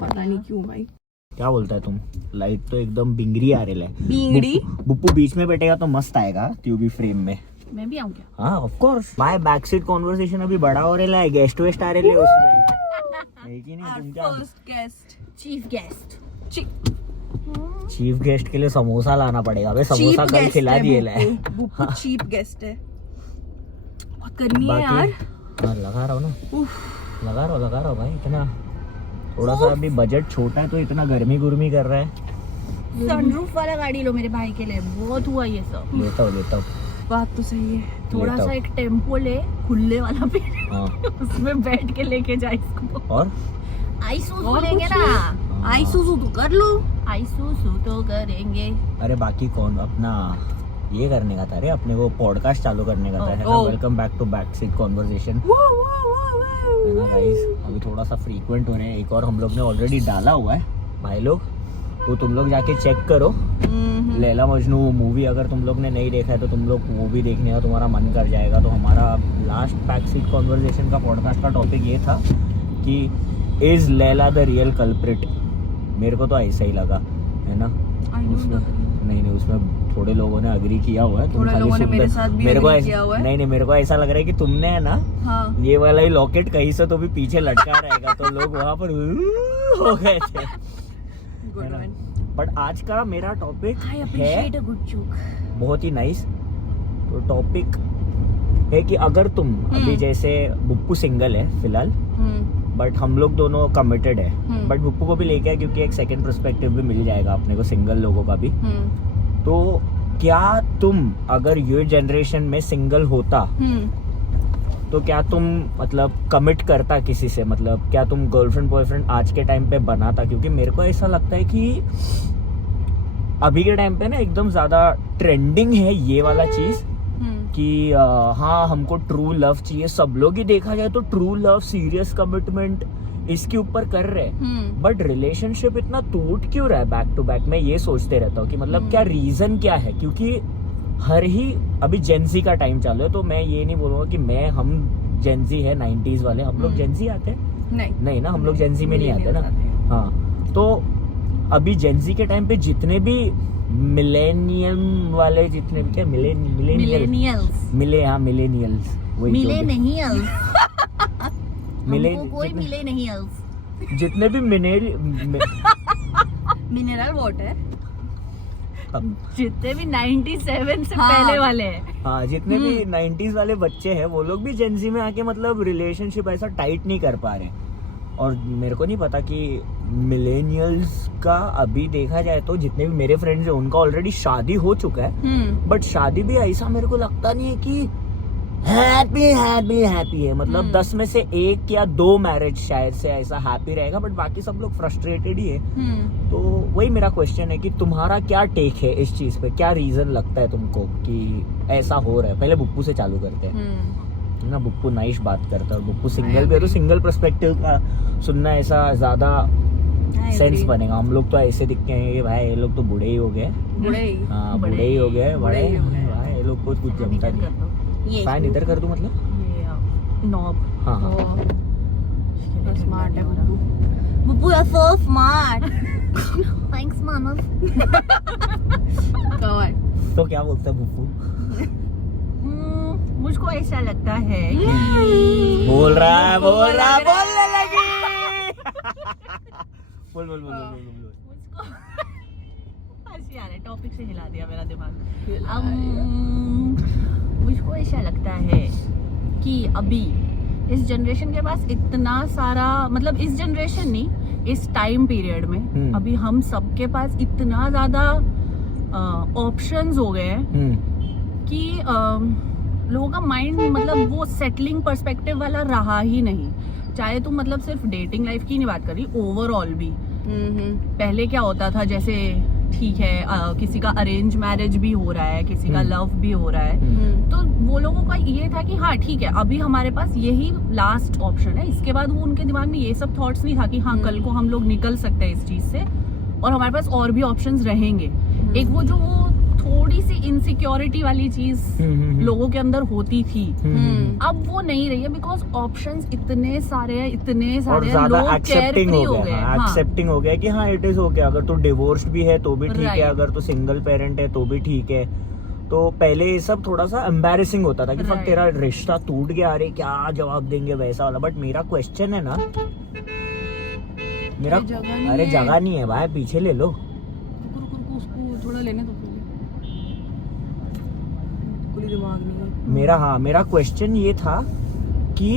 पता नहीं क्यों भाई। क्या बोलता है तुम? लाइट तो एकदम बिंगरी आ रही है। बिंगड़ी? बुप्पू बीच में बैठेगा तो मस्त आएगा ट्यूबी फ्रेम में। मैं भी आऊं क्या? हाँ ऑफ कोर्स। भाई बैक सीट कॉन्वर्सेशन अभी बड़ा हो रहा है, गेस्ट वेस्ट आ रहे हैं उसमें। है कि नहीं? तुम क्या चीफ गेस्ट के लिए समोसा लाना पड़ेगा भाई। समोसा कल खिला दिए ले। बुप्पू चीफ गेस्ट है। बहुत गर्मी है यार। हाँ लगा रहा हूँ ना, लगा रहा हूँ भाई। इतना थोड़ा सा अभी बजट छोटा है तो इतना गर्मी गुर्मी कर रहा है। सनरूफ वाला गाड़ी लो मेरे भाई के लिए, बहुत हुआ ये सब। लेता हूँ। बात तो सही है। थोड़ा सा एक टेम्पो ले, खुले वाला पे। हाँ। उसमें बैठ के लेके जा इसको। और आईसूजू लेंगे ना। आईसूजू तो कर लो। आईसूजू तो करेंगे। अरे बाकी कौन अपना ये करने का था रे, अपने को पॉडकास्ट चालू करने का था, है ना? Welcome back to back seat conversation, है ना गाइस? अभी थोड़ा सा फ्रीक्वेंट हो रहे हैं। एक और हम लोग ने ऑलरेडी डाला हुआ है भाई लोग, वो तुम लोग जाके चेक करो। लैला मजनू मूवी अगर तुम लोग ने नहीं देखा है तो तुम लोग वो भी देखने का तुम्हारा मन कर जाएगा। तो हमारा लास्ट बैक सीट कॉन्वर्सेशन का पॉडकास्ट का टॉपिक ये था कि is Laila the real culprit. मेरे को तो ऐसा ही लगा, है ना? उसमें नहीं उसमें थोड़े लोगों ने अग्री किया हुआ है। थोड़े लोगों ने मेरे साथ भी अग्री किया हुआ है। नहीं मेरे को ऐसा लग रहा है कि तुमने है ना, हाँ। ये वाला ही लॉकेट कहीं से तो भी पीछे लटका रहेगा तो लोग वहाँ पर हो गए थे। बट आज का मेरा टॉपिक है बहुत ही नाइस। तो टॉपिक है कि अगर तुम अभी जैसे बुप्पू सिंगल है फिलहाल, बट हम लोग दोनों कमिटेड है, बट बुप्पू को भी लेके आए क्योंकि एक सेकंड पर्सपेक्टिव भी मिल जाएगा अपने को सिंगल लोगों का भी। तो क्या तुम अगर ये जनरेशन में सिंगल होता तो क्या तुम मतलब कमिट करता किसी से? मतलब क्या तुम गर्लफ्रेंड बॉयफ्रेंड आज के टाइम पे बनाता? क्योंकि मेरे को ऐसा लगता है कि अभी के टाइम पे ना एकदम ज्यादा ट्रेंडिंग है ये वाला चीज कि हाँ हमको ट्रू लव चाहिए। सब लोग ही देखा जाए तो ट्रू लव, सीरियस कमिटमेंट इसके ऊपर कर रहे हैं। बट रिलेशनशिप इतना टूट क्यों रहा है बैक टू बैक? मैं ये सोचते रहता हूँ कि मतलब क्या रीजन क्या है? क्योंकि हर ही अभी जेंजी का टाइम चालू है, तो मैं ये नहीं बोलूंगा कि हम जेंजी है 90s वाले। हम लोग जेंजी आते हैं? नहीं ना, हम लोग जेंजी में नहीं आते ना। हाँ, तो अभी जेंजी के टाइम पे जितने भी मिलेनियम वाले, जितने भी क्या मिलेनियल्स जितने भी मिनरल वाटर, जितने भी 97 से पहले वाले हैं, हाँ जितने भी 90s वाले बच्चे हैं वो लोग भी जेंजी में आके मतलब रिलेशनशिप ऐसा टाइट नहीं कर पा रहे। और मेरे को नहीं पता कि मिलेनियल्स का अभी देखा जाए तो जितने भी मेरे फ्रेंड्स हैं उनका ऑलरेडी शादी हो चुका है, बट शादी भी ऐसा मेरे को लगता नहीं है कि हैप्पी है। मतलब 10 में से 1 या 2 मैरिज शायद से ऐसा हैप्पी रहेगा, बट बाकी सब लोग फ्रस्ट्रेटेड ही है। तो वही मेरा क्वेश्चन है कि तुम्हारा क्या टेक है इस चीज पे? क्या रीजन लगता है तुमको कि ऐसा हो रहा है? पहले बुप्पू से चालू करते हैं ना। बुप्पू नाइस बात करता है और बुप्पू सिंगल भी है तो सिंगल पर्सपेक्टिव का सुनना ऐसा ज्यादा सेंस बनेगा। हम लोग तो ऐसे दिखते हैं कि भाई ये लोग तो बूढ़े ही हो गए। हाँ बूढ़े ही हो गए भाई, ये लोग को कुछ जमता नहीं। फैन इधर कर दूं मतलब नॉब। हाँ स्मार्ट है Buppu, you are so smart. Thanks Manav. तो क्या बोलता है बुप्पू? मुझको ऐसा लगता है बोल रहा है बोलने लगी। बोल मुझको हंसी आ रही, टॉपिक से हिला दिया मेरा दिमाग। मुझको ऐसा लगता है कि अभी इस जनरेशन के पास इतना सारा, मतलब इस जनरेशन नहीं, इस टाइम पीरियड में अभी हम सबके पास इतना ज्यादा ऑप्शंस हो गए हैं कि लोगों का माइंड मतलब वो सेटलिंग पर्सपेक्टिव वाला रहा ही नहीं। चाहे तुम मतलब सिर्फ डेटिंग लाइफ की नहीं बात कर रही, ओवरऑल भी। पहले क्या होता था, जैसे ठीक है किसी का अरेंज मैरिज भी हो रहा है, किसी का लव भी हो रहा है, तो वो लोगों का ये था कि हाँ ठीक है अभी हमारे पास यही लास्ट ऑप्शन है। इसके बाद वो उनके दिमाग में ये सब थॉट्स नहीं था कि हाँ कल को हम लोग निकल सकते हैं इस चीज से और हमारे पास और भी ऑप्शंस रहेंगे। एक वो जो थोड़ी सी इनसिक्योरिटी वाली चीज लोगों के अंदर होती थी, अब वो नहीं रही है, बिकॉज ऑप्शंस इतने सारे हैं, और ज्यादा लोग एक्सेप्टिंग carefree हो गया, हाँ। एक्सेप्टिंग हो गया कि हाँ इट इज ओके, अगर तू डिवोर्स्ड भी है तो भी ठीक है, Right. अगर तू सिंगल पेरेंट है तो भी ठीक है। तो पहले ये सब थोड़ा सा एम्बैरेसिंग होता था कि फक Right. तेरा रिश्ता टूट गया, अरे क्या जवाब देंगे वैसा वाला। बट मेरा क्वेश्चन है ना, मेरा अरे जगह नहीं है भाई, पीछे ले लो। उसको थोड़ा लेने दो, कोई दिमाग नहीं है मेरा क्वेश्चन ये था कि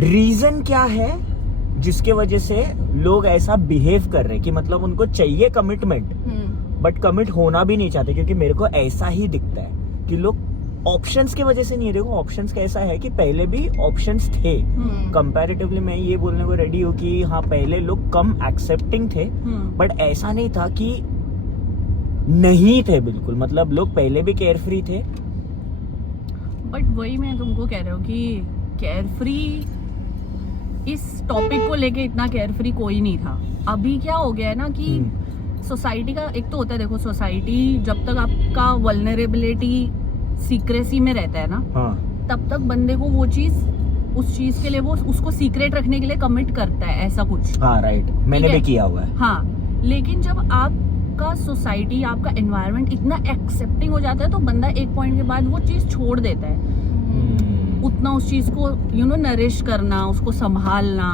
रीजन क्या है जिसके वजह से लोग ऐसा बिहेव कर रहे हैं कि मतलब उनको चाहिए कमिटमेंट बट कमिट होना भी नहीं चाहते, क्योंकि मेरे को ऐसा ही दिखता है कि लोग ऑप्शंस की वजह से नहीं है। देखो ऑप्शंस कैसा है कि पहले भी ऑप्शंस थे, कंपैरेटिवली मैं ये बोलने को रेडी हूँ कि हाँ पहले लोग कम एक्सेप्टिंग थे, बट ऐसा नहीं था कि नहीं थे बिल्कुल, मतलब लोग पहले भी केयरफ्री थे। बट वही मैं तुमको कह रहा हूँ कि केयरफ्री, इस टॉपिक को लेके इतना केयरफ्री कोई नहीं था। अभी क्या हो गया है ना कि सोसाइटी का एक तो होता है, देखो सोसाइटी जब तक आपका वल्नरेबिलिटी सीक्रेसी में रहता है ना, हाँ। तब तक बंदे को वो चीज, उस चीज के लिए वो उसको सीक्रेट रखने के लिए कमिट करता है, ऐसा कुछ। हाँ राइट, मैंने भी किया हुआ है। हाँ, लेकिन जब आपका सोसाइटी, आपका एनवायरनमेंट इतना एक्सेप्टिंग हो जाता है तो बंदा एक पॉइंट के बाद वो चीज छोड़ देता है, उतना उस चीज को नरिश करना, उसको संभालना,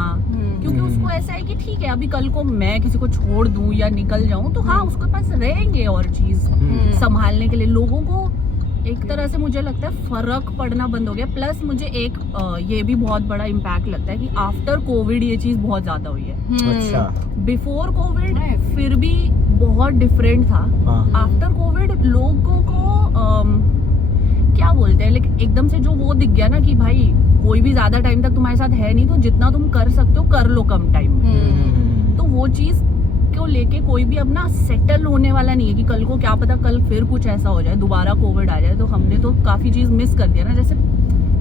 क्योंकि उसको ऐसा है कि ठीक है अभी कल को मैं किसी को छोड़ दूं या निकल जाऊं तो हाँ उसके पास रहेंगे और चीज संभालने के लिए। लोगों को एक तरह से मुझे लगता है फर्क पड़ना बंद हो गया। प्लस मुझे एक ये भी बहुत बड़ा इम्पैक्ट लगता है कि आफ्टर कोविड ये चीज बहुत ज्यादा हुई है। अच्छा, बिफोर कोविड फिर भी बहुत डिफरेंट था, आफ्टर कोविड लोगों को क्या बोलते हैं, लेकिन एकदम से जो वो दिख गया ना कि भाई कोई भी ज्यादा टाइम तक तुम्हारे साथ है नहीं, तो जितना तुम कर सकते हो कर लो कम टाइम में। तो वो चीज को लेके कोई भी अपना सेटल होने वाला नहीं है कि कल को क्या पता कल फिर कुछ ऐसा हो जाए, दोबारा कोविड आ जाए। तो हमने तो काफी चीज मिस कर दिया ना, जैसे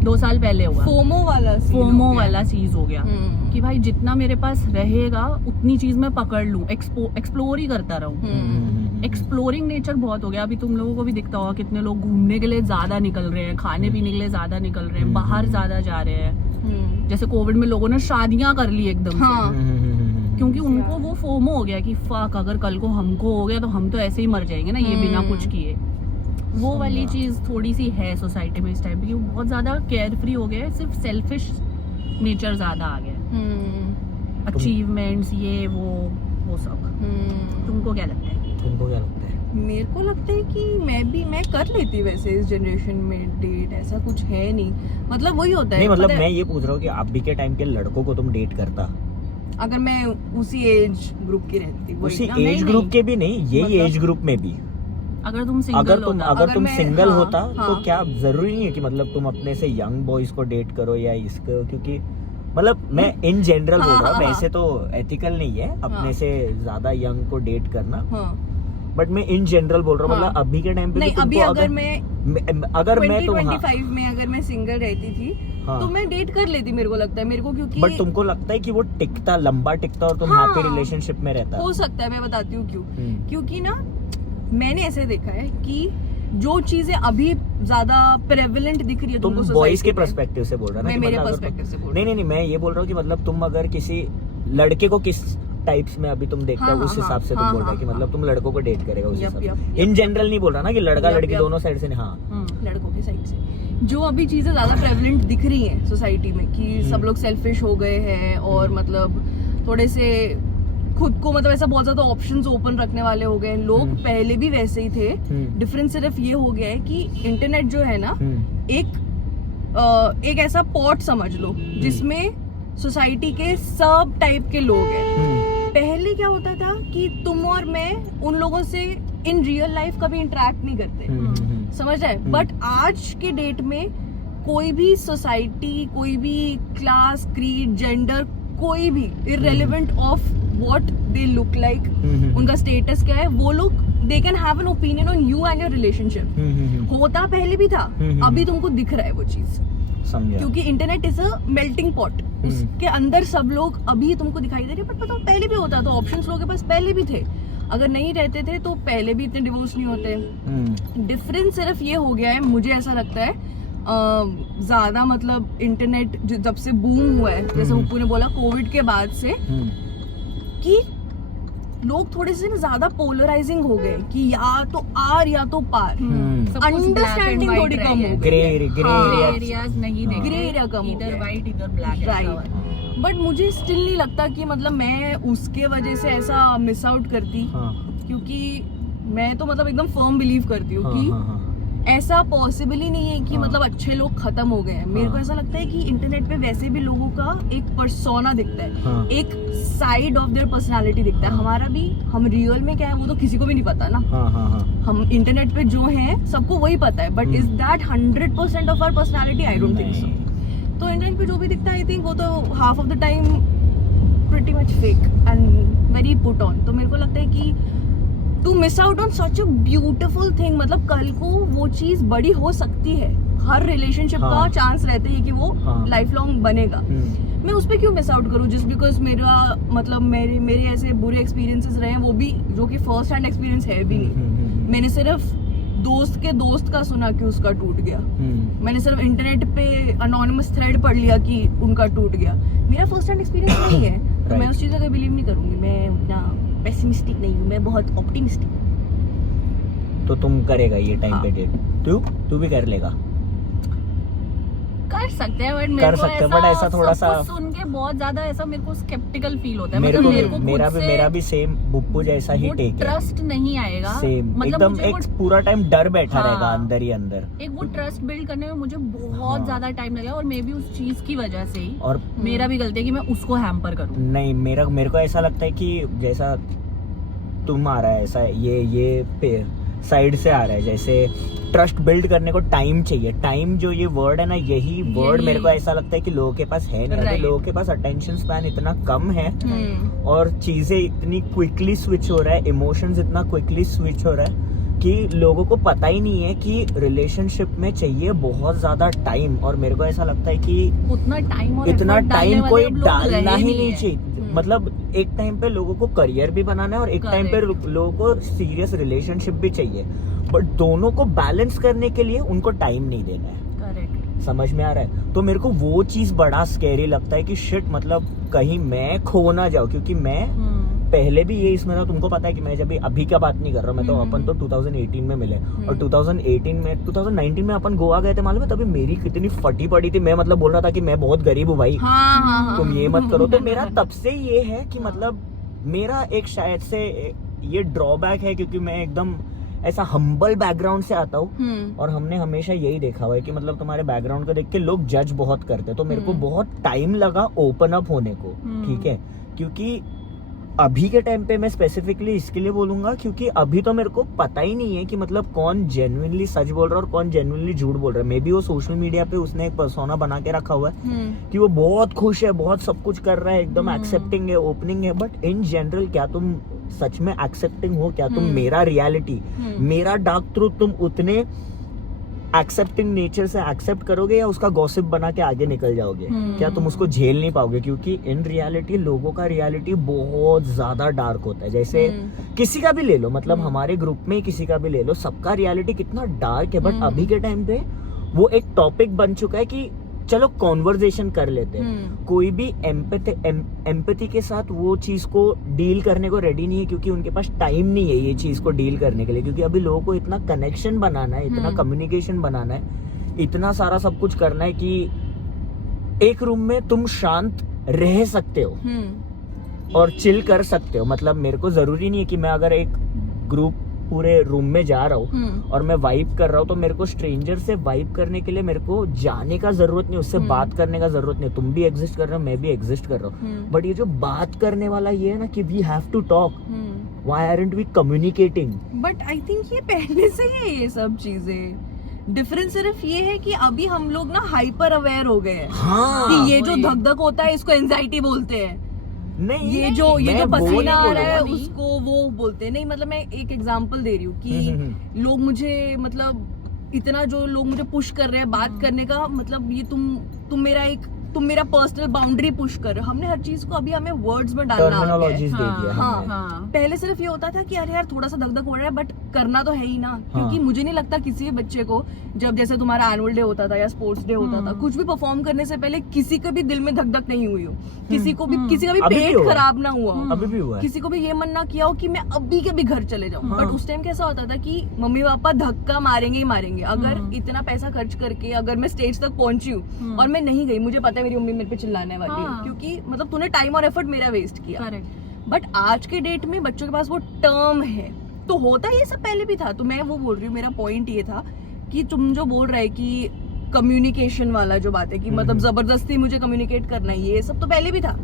2 साल पहले हुआ फोमो वाला चीज हो गया कि भाई जितना मेरे पास रहेगा उतनी चीज मैं पकड़ लूं, एक्सप्लोर ही करता रहूं। एक्सप्लोरिंग नेचर बहुत हो गया। अभी तुम लोगों को भी दिखता होगा कितने लोग घूमने के लिए ज्यादा निकल रहे हैं, खाने पीने के लिए ज्यादा निकल रहे हैं, बाहर ज्यादा जा रहे हैं। जैसे कोविड में लोगों ने शादियां कर ली एकदम से, क्योंकि उनको वो फोमो हो गया कि फक अगर कल को हमको हो गया तो हम तो ऐसे ही मर जाएंगे ना ये बिना कुछ किए। वो वाली चीज थोड़ी सी है सोसाइटी में इस टाइम पे, बहुत ज्यादा केयर फ्री हो गया, सिर्फ सेल्फिश नेचर ज्यादा आ गया, अचीवमेंट्स ये वो सब। तुमको क्या लगता है? मेरे को लगता है कि मैं कर लेती वैसे इस जनरेशन में डेट, ऐसा कुछ है नहीं, मतलब वही होता है। नहीं मतलब मैं ये पूछ रहा हूँ कि अभी के टाइम के लड़कों को तुम डेट करता अगर मैं उसी एज ग्रुप की रहती, उसी एज ग्रुप के भी नहीं, यही एज ग्रुप में भी अगर तुम सिंगल होता तो क्या जरूरी नहीं है कि मतलब तुम अपने से यंग बॉयज को डेट करो या इसको, क्योंकि मतलब मैं इन जनरल बोल रहा हूँ, वैसे तो एथिकल नहीं है अपने से ज्यादा यंग को डेट करना, बट मैं इन जनरल बोल रहा हूँ। मतलब अभी के टाइम पे नहीं, अभी अगर मैं 2025 में अगर मैं सिंगल रहती थी तो मैं डेट कर लेती, मेरे को लगता है, मेरे को, क्योंकि बट तुमको लगता है कि वो लंबा टिकता और तुम हैप्पी रिलेशनशिप में रहता? हो सकता है, मैं बताती हूँ क्यों। क्योंकि ना मैंने ऐसे देखा है कि जो चीजें अभी ज्यादा प्रेवलेंट दिख रही है तुम बॉयज के पर्सपेक्टिव से बोल रहा ना? मैं मेरे पर्सपेक्टिव से बोल रहा नहीं मैं ये बोल रहा हूँ कि मतलब तुम अगर किसी लड़के को किस टाइप्स में अभी तुम देखते हो उस हिसाब से तुम बोल रहे हो कि मतलब तुम लड़कों को डेट करेगा उस हिसाब से। इन जनरल नहीं बोल रहा ना कि लड़का लड़की दोनों साइड से। हाँ, लड़कों की साइड से जो अभी चीजें ज्यादा प्रेवलेंट दिख रही हैं सोसाइटी में कि सब लोग सेल्फिश हो गए हैं और मतलब थोड़े से खुद को मतलब ऐसा बहुत ज्यादा ऑप्शंस ओपन रखने वाले हो गए लोग। पहले भी वैसे ही थे, डिफरेंस सिर्फ ये हो गया है कि इंटरनेट जो है ना एक ऐसा पॉट समझ लो जिसमें सोसाइटी के सब टाइप के लोग हैं। पहले क्या होता था कि तुम और मैं उन लोगों से इन रियल लाइफ कभी इंटरेक्ट नहीं करते, समझ रहे? बट आज के डेट में कोई भी सोसाइटी, कोई भी क्लास, क्रीड, जेंडर, कोई भी irrelevant of what they look like, उनका स्टेटस क्या है, वो लोग they can have an opinion on you and your relationship. होता पहले भी था, अभी तुमको दिख रहा है वो चीज, क्योंकि internet is a melting pot, उसके अंदर सब लोग अभी तुमको दिखाई दे रहे हैं। बट पता पहले भी होता था, ऑप्शंस लोगों के पास पहले भी थे। अगर नहीं रहते थे तो पहले भी इतने डिवोर्स नहीं होते। डिफरेंस सिर्फ ये हो गया है, मुझे ऐसा लगता है, ज्यादा मतलब इंटरनेट जब से बूम हुआ है, जैसे उप्पू ने बोला कोविड के बाद से, कि लोग थोड़े से ना ज्यादा पोलराइजिंग हो गए कि या तो आर या तो पार, अंडरस्टैंडिंग थोड़ी कम हो गई, ग्रे एरियाज नहीं देखे, ग्रे एरिया कम हो इधर गया, व्हाइट इधर ब्लैक, राइट। बट मुझे स्टिल नहीं लगता कि मतलब मैं उसके वजह से ऐसा मिस आउट करती, क्योंकि मैं तो मतलब एकदम फर्म बिलीव करती हूँ कि ऐसा पॉसिबल ही नहीं है कि मतलब अच्छे लोग खत्म हो गए हैं। मेरे को ऐसा लगता है कि इंटरनेट पे वैसे भी लोगों का एक पर्सोना दिखता है, एक साइड ऑफ देयर पर्सनालिटी दिखता है। हमारा भी, हम रियल में क्या है वो तो किसी को भी नहीं पता ना। हम इंटरनेट पे जो है सबको वही पता है, but is that 100% of our personality? I don't think so. तो इंटरनेट पे जो भी दिखता है, आई थिंक वो तो half of the time pretty much fake and very put on. तो मेरे को लगता है कि to miss out on such a beautiful thing, मतलब कल को वो चीज बड़ी हो सकती है, हर रिलेशनशिप का चांस रहते हैं कि वो लाइफ लॉन्ग बनेगा। मैं उस पर क्यों मिस आउट करूँ जस्ट बिकॉज मेरा मतलब मेरे ऐसे बुरे एक्सपीरियंसेस रहे हैं, वो भी जो कि फर्स्ट हैंड एक्सपीरियंस है भी नहीं। मैंने सिर्फ दोस्त के दोस्त का सुना कि उसका टूट गया, मैंने सिर्फ इंटरनेट पे अनोनिमस थ्रेड पढ़ लिया कि उनका टूट गया। मेरा फर्स्ट हैंड एक्सपीरियंस नहीं है, तो मैं उस चीज़ का बिलीव नहीं करूंगी। मैं उतना पेसिमिस्टिक नहीं हूँ, मैं बहुत ऑप्टिमिस्टिक हूँ। तो तुम करेगा ये टाइम पे डेट? तू भी कर लेगा? कर सकते हैं, बट बट ऐसा थोड़ा सा सुन के बहुत ज्यादा ऐसा मेरे को स्केप्टिकल फील होता है। मेरे मतलब को मेरा भी सेम बुप्पू जैसा ही टेक है। ट्रस्ट नहीं आएगा, सेम मतलब एकदम एक पूरा टाइम डर बैठा रहेगा अंदर ही अंदर। एक वो ट्रस्ट बिल्ड करने में मुझे बहुत ज्यादा टाइम लगा, और मे बी उस चीज की वजह से ही, और मेरा भी गलती है कि मैं उसको हैम्पर करूं। नहीं, मेरे को ऐसा लगता है कि जैसा तुम आ रहा है ऐसा ये साइड से आ रहा है, जैसे ट्रस्ट बिल्ड करने को टाइम चाहिए। टाइम जो ये वर्ड है ना, यही वर्ड मेरे को ऐसा लगता है कि लोगों के पास है नहीं। लोगों के पास अटेंशन स्पैन इतना कम है, और चीजें इतनी क्विकली स्विच हो रहा है, इमोशंस इतना क्विकली स्विच हो रहा है कि लोगों को पता ही नहीं है कि रिलेशनशिप में चाहिए बहुत ज्यादा टाइम। और मेरे को ऐसा लगता है कि इतना टाइम कोई डालना ही नहीं चाहिए। मतलब एक टाइम पे लोगों को करियर भी बनाना है, और एक टाइम पे लोगों को सीरियस रिलेशनशिप भी चाहिए, बट दोनों को बैलेंस करने के लिए उनको टाइम नहीं देना है। करेक्ट, समझ में आ रहा है? तो मेरे को वो चीज बड़ा स्कैरी लगता है कि शिट, मतलब कहीं मैं खो ना जाऊं, क्योंकि मैं पहले भी ये इसमें था। तुमको पता है कि मैं जब अभी का बात नहीं कर रहा हूँ, मैं तो अपन तो 2018 में मिले, और 2019 में अपन गोवा गए थे, मालूम है? तभी मेरी कितनी फटी पड़ी थी। मैं मतलब बोल रहा था कि मैं बहुत गरीब हूँ भाई, तुम ये मत करो। तो मेरा तब से ये है कि मतलब मेरा एक शायद से ये ड्रॉबैक है, क्योंकि मैं एकदम ऐसा हम्बल बैकग्राउंड से आता हूँ, और हमने हमेशा यही देखा हुआ है कि मतलब तुम्हारे बैकग्राउंड को देख के लोग जज बहुत करते हैं। तो मेरे को बहुत टाइम लगा ओपन अप होने को, ठीक है? क्योंकि अभी के टाइम पे मैं स्पेसिफिकली इसके लिए बोलूंगा क्योंकि अभी तो मेरे को पता ही नहीं है कि मतलब कौन जेन्युइनली सच बोल रहा है और कौन जेन्युइनली झूठ बोल रहा है। मे बी वो सोशल मीडिया पे उसने एक पर्सोना बना के रखा हुआ है कि वो बहुत खुश है, बहुत सब कुछ कर रहा है, एकदम एक्सेप्टिंग है, ओपनिंग है, बट इन जनरल क्या तुम सच में एक्सेप्टिंग हो? क्या तुम मेरा रियलिटी, मेरा डार्क ट्रूथ तुम उतने एक्सेप्टिंग नेचर से एक्सेप्ट करोगे, या उसका गॉसिप बना के आगे निकल जाओगे? क्या तुम उसको झेल नहीं पाओगे? क्योंकि इन रियलिटी लोगों का रियलिटी बहुत ज्यादा डार्क होता है। जैसे किसी का भी ले लो, मतलब हमारे ग्रुप में किसी का भी ले लो, सबका रियलिटी कितना डार्क है, बट अभी के टाइम पे वो एक टॉपिक बन चुका है कि चलो कॉन्वर्जेशन कर लेते हैं। कोई भी एम्पैथी के साथ वो चीज को डील करने को रेडी नहीं है, क्योंकि उनके पास टाइम नहीं है ये चीज को डील करने के लिए। क्योंकि अभी लोगों को इतना कनेक्शन बनाना है, इतना कम्युनिकेशन बनाना है, इतना सारा सब कुछ करना है कि एक रूम में तुम शांत रह सकते हो और चिल कर सकते हो। मतलब मेरे को जरूरी नहीं है कि मैं अगर एक ग्रुप पूरे रूम में जा रहा हूँ और मैं वाइब कर रहा हूँ, तो मेरे को स्ट्रेंजर से वाइब करने के लिए मेरे को जाने का जरूरत नहीं, उससे बात करने का जरूरत नहीं। तुम भी एग्जिस्ट कर रहे हो, मैं भी एग्जिस्ट कर रहा हूँ, बट ये जो बात करने वाला ये है ना कि we have to talk, why aren't we communicating? But I think ये पहले से ही है ये सब चीजें। डिफरेंस सिर्फ ये है कि अभी हम लोग ना हाइपर अवेयर हो गए हैं कि ये जो धक धक होता है इसको एंजाइटी बोलते हैं, नहीं ये जो पसीना आ रहा है उसको वो बोलते हैं। नहीं मतलब मैं एक एग्जांपल दे रही हूँ कि लोग मुझे मतलब इतना जो लोग मुझे पुश कर रहे हैं बात करने का, मतलब ये तुम मेरा एक तुम मेरा पर्सनल बाउंड्री पुश कर रहे हो। हमने हर चीज को अभी हमें वर्ड्स में डालना आ गया है। टर्मिनोलॉजीज दे दिया हाँ, हमने। हाँ। पहले सिर्फ ये होता था कि अरे यार थोड़ा सा धक धक हो रहा है, बट करना तो है ही ना, क्योंकि मुझे नहीं लगता किसी भी बच्चे को जब जैसे तुम्हारा एनुअल डे होता था या स्पोर्ट्स डे होता था, कुछ भी परफॉर्म करने से पहले किसी का भी दिल में धक धक नहीं हुई हो, किसी को भी किसी का भी अभी भी पेट हुआ है। खराब ना हुआ हो, अभी भी हुआ है। किसी को भी ये मन ना किया हो कि मैं अभी के भी घर चले जाऊं। बट उस टाइम कैसा होता था कि मम्मी पापा धक्का मारेंगे ही मारेंगे। अगर इतना पैसा खर्च करके अगर मैं स्टेज तक पहुंची हूँ और मैं नहीं गई, मुझे पता है मेरी मम्मी मेरे पे चिल्लाने वाली है, क्योंकि मतलब तूने टाइम और एफर्ट मेरा वेस्ट किया। करेक्ट। बट आज के डेट में बच्चों के पास वो टर्म है, तो होता ये सब पहले भी था। तो मैं वो बोल रही हूँ, मेरा पॉइंट ये था कि तुम जो बोल रहे कि कम्युनिकेशन वाला जो बात है कि मतलब जबरदस्ती मुझे कम्युनिकेट करना है, ये सब तो पहले भी था।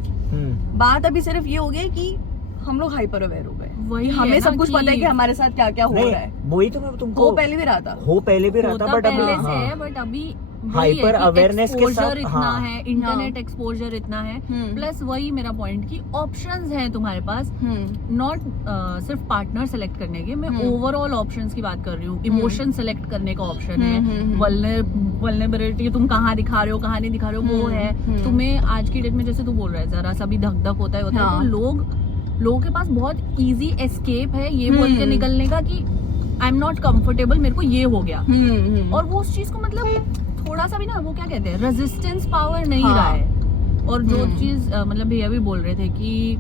बात अभी सिर्फ ये हो गई कि हम लोग हाइपर अवेयर हो गए, वही है हमें ना सब कुछ कि- पता है कि हमारे साथ क्या क्या हो नहीं, रहा है। वही तो मैं तुमको वो पहले भी रहा था, हो पहले भी रहा था, होता बट पहले अब से है, हाँ, बट अभी हाइपर अवेयरनेस के साथ इतना हाँ, है, इंटरनेट एक्सपोजर इतना है, प्लस वही मेरा पॉइंट कि ऑप्शंस हैं तुम्हारे पास, नॉट सिर्फ पार्टनर सेलेक्ट करने के, मैं ओवरऑल ऑप्शंस की बात कर रही हूँ। इमोशन सेलेक्ट करने का ऑप्शन है, वल्नरेबिलिटी तुम कहाँ दिखा रहे हो कहाँ नहीं दिखा रहे हो वो है। तुम्हें आज की डेट में जैसे तू बोल रहा है जरा सा भी धक धक होता है तो लोगों के पास बहुत इजी एस्केप है ये बोल के निकलने का कि आई एम नॉट कंफर्टेबल, मेरे को ये हो गया, और वो उस चीज को मतलब थोड़ा सा भी ना वो क्या कहते हैं रेजिस्टेंस पावर नहीं रहा है। और जो चीज मतलब भैया भी बोल रहे थे कि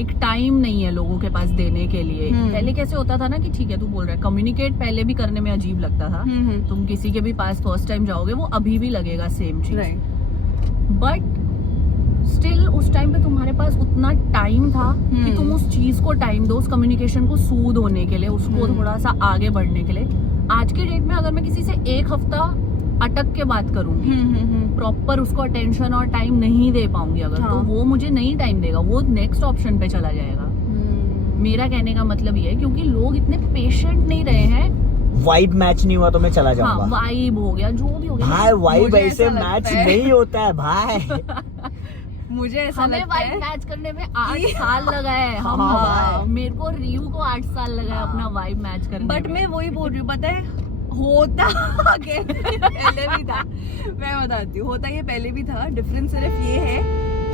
एक टाइम नहीं है लोगों के पास देने के लिए। पहले कैसे होता था ना कि ठीक है तू बोल रहा है कम्युनिकेट पहले भी करने में अजीब लगता था, तुम किसी के भी पास फर्स्ट टाइम जाओगे वो अभी भी लगेगा सेम चीज, बट स्टिल उस टाइम पे तुम्हारे पास उतना टाइम था कि तुम उस चीज को टाइम दो, उस कम्युनिकेशन को सूद होने के लिए, उसको थोड़ा सा आगे बढ़ने के लिए। आज के डेट में अगर मैं किसी से एक हफ्ता अटक के बात करूंगी, प्रॉपर उसको अटेंशन और टाइम नहीं दे पाऊंगी अगर, तो वो मुझे नहीं टाइम देगा, वो नेक्स्ट ऑप्शन पे चला जाएगा। मेरा कहने का मतलब ये है क्योंकि लोग इतने पेशेंट नहीं रहे हैं। वाइब मैच नहीं हुआ तो मैं चला जाऊंगा। हाँ, वाइब हो गया जो भी हो गया भाई, वाइब मुझे ऐसे ऐसा मैच लगता है। नहीं होता है भाई। मुझे ऐसा हमें लगता वाइब है मैच करने में 8 साल लगा है। हम हाँ। मेरे को रियू को 8 साल लगा है अपना वाइब मैच करने बट में। मैं वही बोल रही हूँ, पता है होता पहले भी था, मैं बताती हूँ, होता ये पहले भी था। डिफरेंस सिर्फ ये है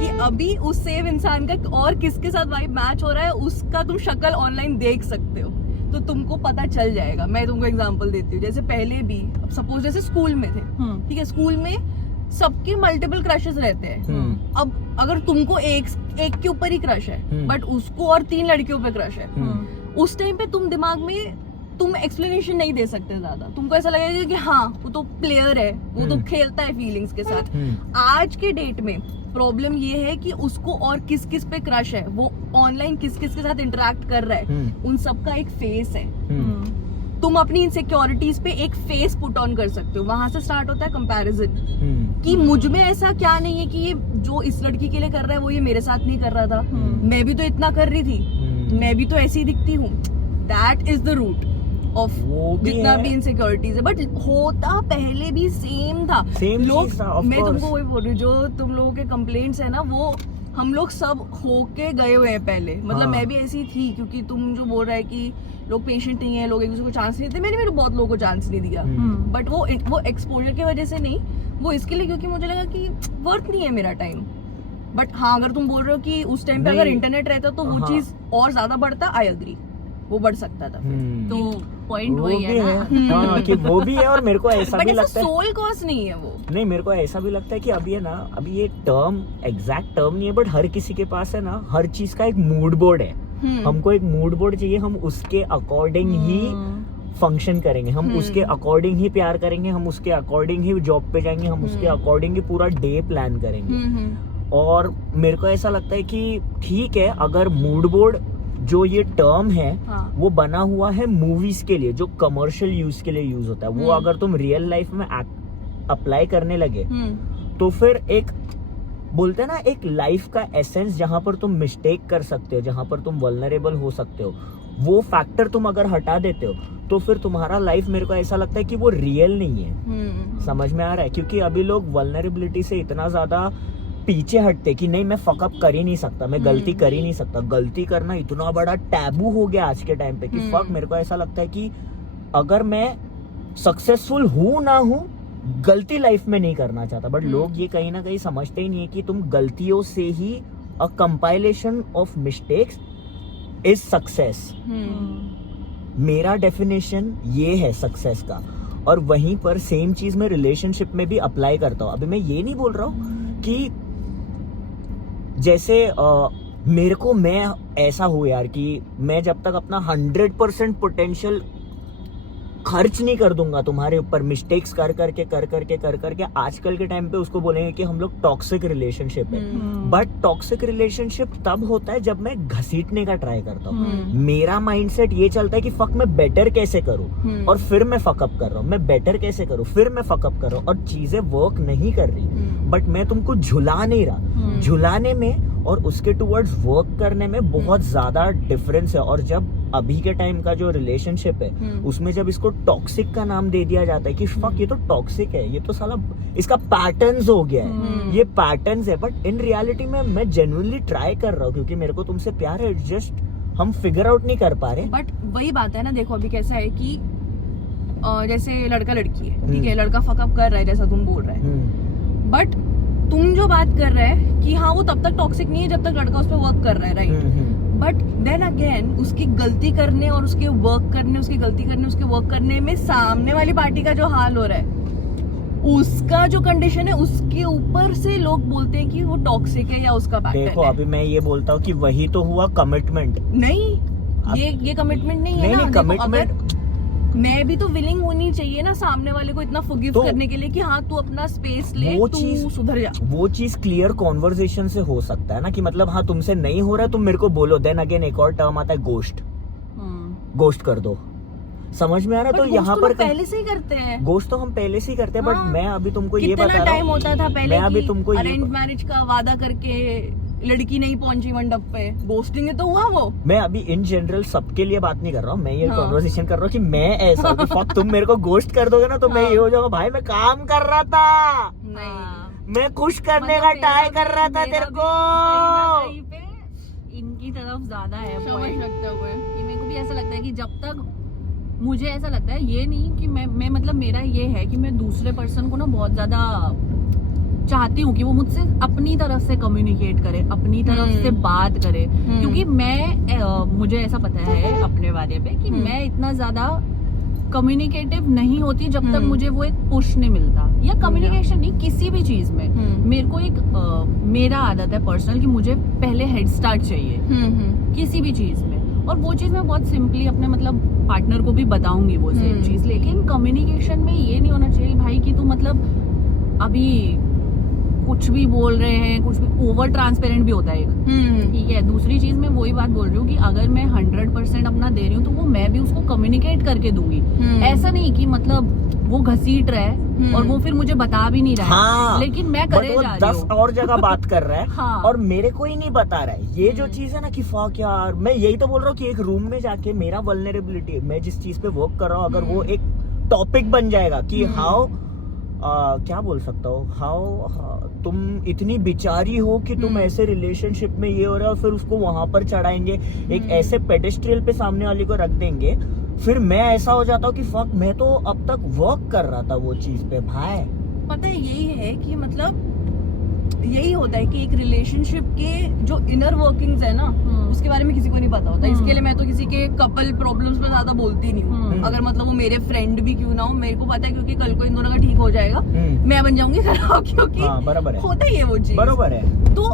कि अभी उस सेम इंसान का और किसके साथ वाइब मैच हो रहा है उसका तुम शक्ल ऑनलाइन देख सकते हो, तो तुमको पता चल जाएगा। मैं तुमको एग्जांपल देती हूँ, जैसे पहले भी सपोज जैसे स्कूल में थे, ठीक है, स्कूल में सबके मल्टीपल क्रशेस रहते हैं। अब अगर तुमको एक के ऊपर ही क्रश है बट उसको और 3 लड़कियों पे क्रश है, उस टाइम पे तुम दिमाग में तुम एक्सप्लेनेशन नहीं दे सकते ज्यादा, तुमको ऐसा लगेगा कि हाँ वो तो प्लेयर है, वो तो खेलता है फीलिंग्स के साथ। आज के डेट में प्रॉब्लम ये है कि उसको और किस किस पे क्रश है, वो ऑनलाइन किस किस के साथ इंटरेक्ट कर रहा है, उन सबका एक फेस है। तुम अपनी इनसिक्योरिटीज पे एक फेस पुट ऑन कर सकते हो, वहां से स्टार्ट होता है कंपैरिजन कि मुझ में ऐसा क्या नहीं है कि ये जो इस लड़की के लिए कर रहा है वो ये मेरे साथ नहीं कर रहा था, मैं भी तो इतना कर रही थी, मैं भी तो ऐसी ही दिखती हूँ। That is the root of जितना भी इनसिक्योरिटीज है। बट होता पहले भी सेम था, लोग, मैं तुमको वही बोल रही हूँ, जो तुम लोगों के कंप्लेंट्स है ना वो हम लोग सब होके गए हुए हैं पहले। मतलब मैं भी ऐसी थी, क्योंकि तुम जो बोल रहा है कि लोग पेशेंट नहीं है, लोग एक दूसरे को चांस नहीं देते, मैंने भी बहुत लोगों को चांस नहीं दिया, बट वो एक्सपोजर की वजह से नहीं, वो इसके लिए क्योंकि मुझे लगा कि वर्थ नहीं है मेरा टाइम। बट हाँ, अगर तुम बोल रहे हो कि उस टाइम पे अगर इंटरनेट रहता तो वो चीज और ज्यादा बढ़ता, आई एग्री, वो बढ़ सकता था। तो पॉइंट वही है ना। हाँ, कि वो भी है, और मेरे को ऐसा भी लगता है सोल कॉज नहीं है वो। नहीं, मेरे को ऐसा भी लगता है कि अभी है ना, अभी ये टर्म एग्जैक्ट टर्म नहीं है, बट हर किसी के पास है ना, हर चीज का एक मूड बोर्ड है। हमको एक मूड बोर्ड चाहिए, हम उसके अकॉर्डिंग ही फंक्शन करेंगे, हम उसके अकॉर्डिंग ही प्यार करेंगे, हम उसके अकॉर्डिंग ही जॉब पे जाएंगे, हम उसके अकॉर्डिंग ही पूरा डे प्लान करेंगे। और मेरे को ऐसा लगता है कि ठीक है, अगर मूड बोर्ड जो ये टर्म है वो बना हुआ है मूवीज के लिए, जो कमर्शियल यूज के लिए यूज होता है, वो अगर तुम रियल लाइफ में अप्लाई करने लगे तो फिर एक बोलते हैं ना, एक लाइफ का एसेंस जहां पर तुम मिस्टेक कर सकते हो, जहां पर तुम वल्नरेबल हो सकते हो, वो फैक्टर तुम अगर हटा देते हो तो फिर तुम्हारा लाइफ, मेरे को ऐसा लगता है कि वो रियल नहीं है। समझ में आ रहा है? क्योंकि अभी लोग वल्नरेबिलिटी से इतना ज्यादा पीछे हटते कि नहीं, मैं फकअप कर ही नहीं सकता, मैं गलती कर ही नहीं सकता। गलती करना इतना बड़ा टैबू हो गया आज के टाइम पे कि फक, मेरे को ऐसा लगता है कि अगर मैं सक्सेसफुल हूं ना हूं, गलती लाइफ में नहीं करना चाहता, बट लोग ये कहीं ना कहीं समझते ही नहीं है कि तुम गलतियों से ही a compilation of mistakes is success. मेरा डेफिनेशन ये है सक्सेस का, और वहीं पर सेम चीज मैं रिलेशनशिप में भी अप्लाई करता हूँ। अभी मैं ये नहीं बोल रहा हूँ कि जैसे मैं ऐसा हूँ यार कि मैं जब तक अपना 100% पोटेंशियल खर्च नहीं कर दूंगा तुम्हारे ऊपर, मिस्टेक्स कर करके आजकल के टाइम पे उसको बोलेंगे कि हम लोग टॉक्सिक रिलेशनशिप है। बट टॉक्सिक रिलेशनशिप तब होता है जब मैं घसीटने का ट्राई करता हूँ। मेरा माइंडसेट ये चलता है कि फक मैं बेटर कैसे करूँ, और फिर मैं फकअप कर रहा हूँ, मैं बेटर कैसे करूँ, फिर मैं फकअप कर रहा हूँ, और चीजें वर्क नहीं कर रही। बट मैं तुमको झुला नहीं रहा। झुलाने में और उसके टुवर्ड्स वर्क करने में बहुत ज्यादा डिफरेंस है। और जब अभी के टाइम का जो रिलेशनशिप है उसमें जब इसको टॉक्सिक का नाम दे दिया जाता है कि फक ये तो टॉक्सिक है, ये तो साला इसका पैटर्न्स हो गया है, ये पैटर्न्स है। बट इन रियलिटी में मैं जेन्युइनली ट्राई कर रहा हूँ क्योंकि मेरे को तुमसे प्यार है, जस्ट हम फिगर आउट नहीं कर पा रहे। बट वही बात है ना, देखो अभी कैसा है कि जैसे लड़का लड़की है, ठीक है, लड़का फकअप कर रहा है जैसा तुम बोल रहे हैं, बट तुम जो बात कर रहे हैं कि हाँ वो तब तक टॉक्सिक नहीं है जब तक लड़का उस पर वर्क कर रहा है, राइट। बट देन अगेन उसकी गलती करने और उसके वर्क करने, उसकी गलती करने उसके वर्क करने में सामने वाली पार्टी का जो हाल हो रहा है, उसका जो कंडीशन है उसके ऊपर से लोग बोलते हैं कि वो टॉक्सिक है या उसका पैटर्न है। देखो अभी मैं ये बोलता हूँ कि वही तो हुआ कमिटमेंट। नहीं, ये कमिटमेंट नहीं है ना। कमिटमेंट मैं भी तो विलिंग होनी चाहिए ना सामने वाले को इतना फॉरगिव करने के लिए कि हाँ तू अपना स्पेस ले, तू सुधर जा। वो चीज क्लियर कॉन्वर्सेशन से हो सकता है ना कि मतलब हाँ तुमसे नहीं हो रहा है, तुम मेरे को बोलो। देन अगेन एक और टर्म आता है गोस्ट। गोस्ट कर दो, समझ में आ रहा है? तो यहाँ पर पहले से ही करते हैं गोस्ट, तो हम पहले से ही करते हैं। बट मैं अभी तुमको ये बता रहा हूँ, टाइम होता था पहले, मैं अभी तुमको अरेंज मैरिज का वादा करके लड़की नहीं पहुंची मंडप पे, गोस्टिंग तो हुआ वो। मैं अभी इन जनरल सबके लिए बात नहीं कर रहा हूँ, मैं ये कॉन्वर्सेशन कर रहा हूँ कि मैं ऐसा कि फक तुम मेरे को गोस्ट कर दोगे ना तो मैं ये हो जाऊंगा, भाई मैं काम कर रहा था, मैं खुश करने का ट्राई कर रहा था तेरे को। इनकी तरफ ज्यादा है, समझ सकते हो कि मेरे को भी ऐसा लगता है कि जब तक मुझे ऐसा लगता है ये नहीं कि मैं मतलब मेरा ये है कि मैं दूसरे पर्सन को ना बहुत ज्यादा चाहती हूँ कि वो मुझसे अपनी तरफ से कम्युनिकेट करे, अपनी तरफ से बात करे, क्योंकि मुझे ऐसा पता है अपने बारे पे कि मैं इतना ज्यादा कम्युनिकेटिव नहीं होती जब तक मुझे वो एक पुश नहीं मिलता, या कम्युनिकेशन नहीं किसी भी चीज में। मेरे को एक मेरा आदत है पर्सनल कि मुझे पहले हेड स्टार्ट चाहिए किसी भी चीज में, और वो चीज मैं बहुत सिंपली अपने मतलब पार्टनर को भी बताऊंगी वो सेम चीज। लेकिन कम्युनिकेशन में ये नहीं होना चाहिए भाई कि तू मतलब अभी कुछ भी बोल रहे हैं, कुछ भी ओवर ट्रांसपेरेंट भी होता है एक, ठीक है। दूसरी चीज मैं वही बात बोल रही हूँ कि अगर मैं 100% अपना दे रही हूँ तो वो मैं भी उसको कम्युनिकेट करके दूंगी। ऐसा नहीं कि मतलब वो घसीट रहा है और वो फिर मुझे बता भी नहीं रहा है। हाँ, लेकिन मैं करे जा रही हूँ, 10 और जगह बात कर रहा है हाँ, और मेरे को ही नहीं बता रहा है। ये जो चीज है ना कि फक यार, मैं यही तो बोल रहा हूँ कि एक रूम में जाके मेरा वल्नरेबिलिटी, मैं जिस चीज पे वर्क कर रहा हूँ, अगर वो एक टॉपिक बन जाएगा कि हाउ क्या बोल सकता हो, हाउ तुम इतनी बिचारी हो कि तुम ऐसे रिलेशनशिप में ये हो रहा है, और फिर उसको वहां पर चढ़ाएंगे, एक ऐसे पेडेस्ट्रियल पे सामने वाले को रख देंगे, फिर मैं ऐसा हो जाता हूँ कि फक मैं तो अब तक वर्क कर रहा था वो चीज पे। भाई पता है यही है कि मतलब यही होता है कि एक रिलेशनशिप के जो इनर वर्किंग्स है ना उसके बारे में किसी को नहीं पता होता। इसके लिए मैं तो किसी के कपल प्रॉब्लम्स पे ज्यादा बोलती नहीं हूँ, अगर मतलब वो मेरे फ्रेंड भी क्यों ना हो। मेरे को पता है क्योंकि कल को इन दोनों का ठीक हो जाएगा, मैं बन जाऊंगी खराब, क्योंकि बराबर है, होता ही है वो चीज, बराबर है। तो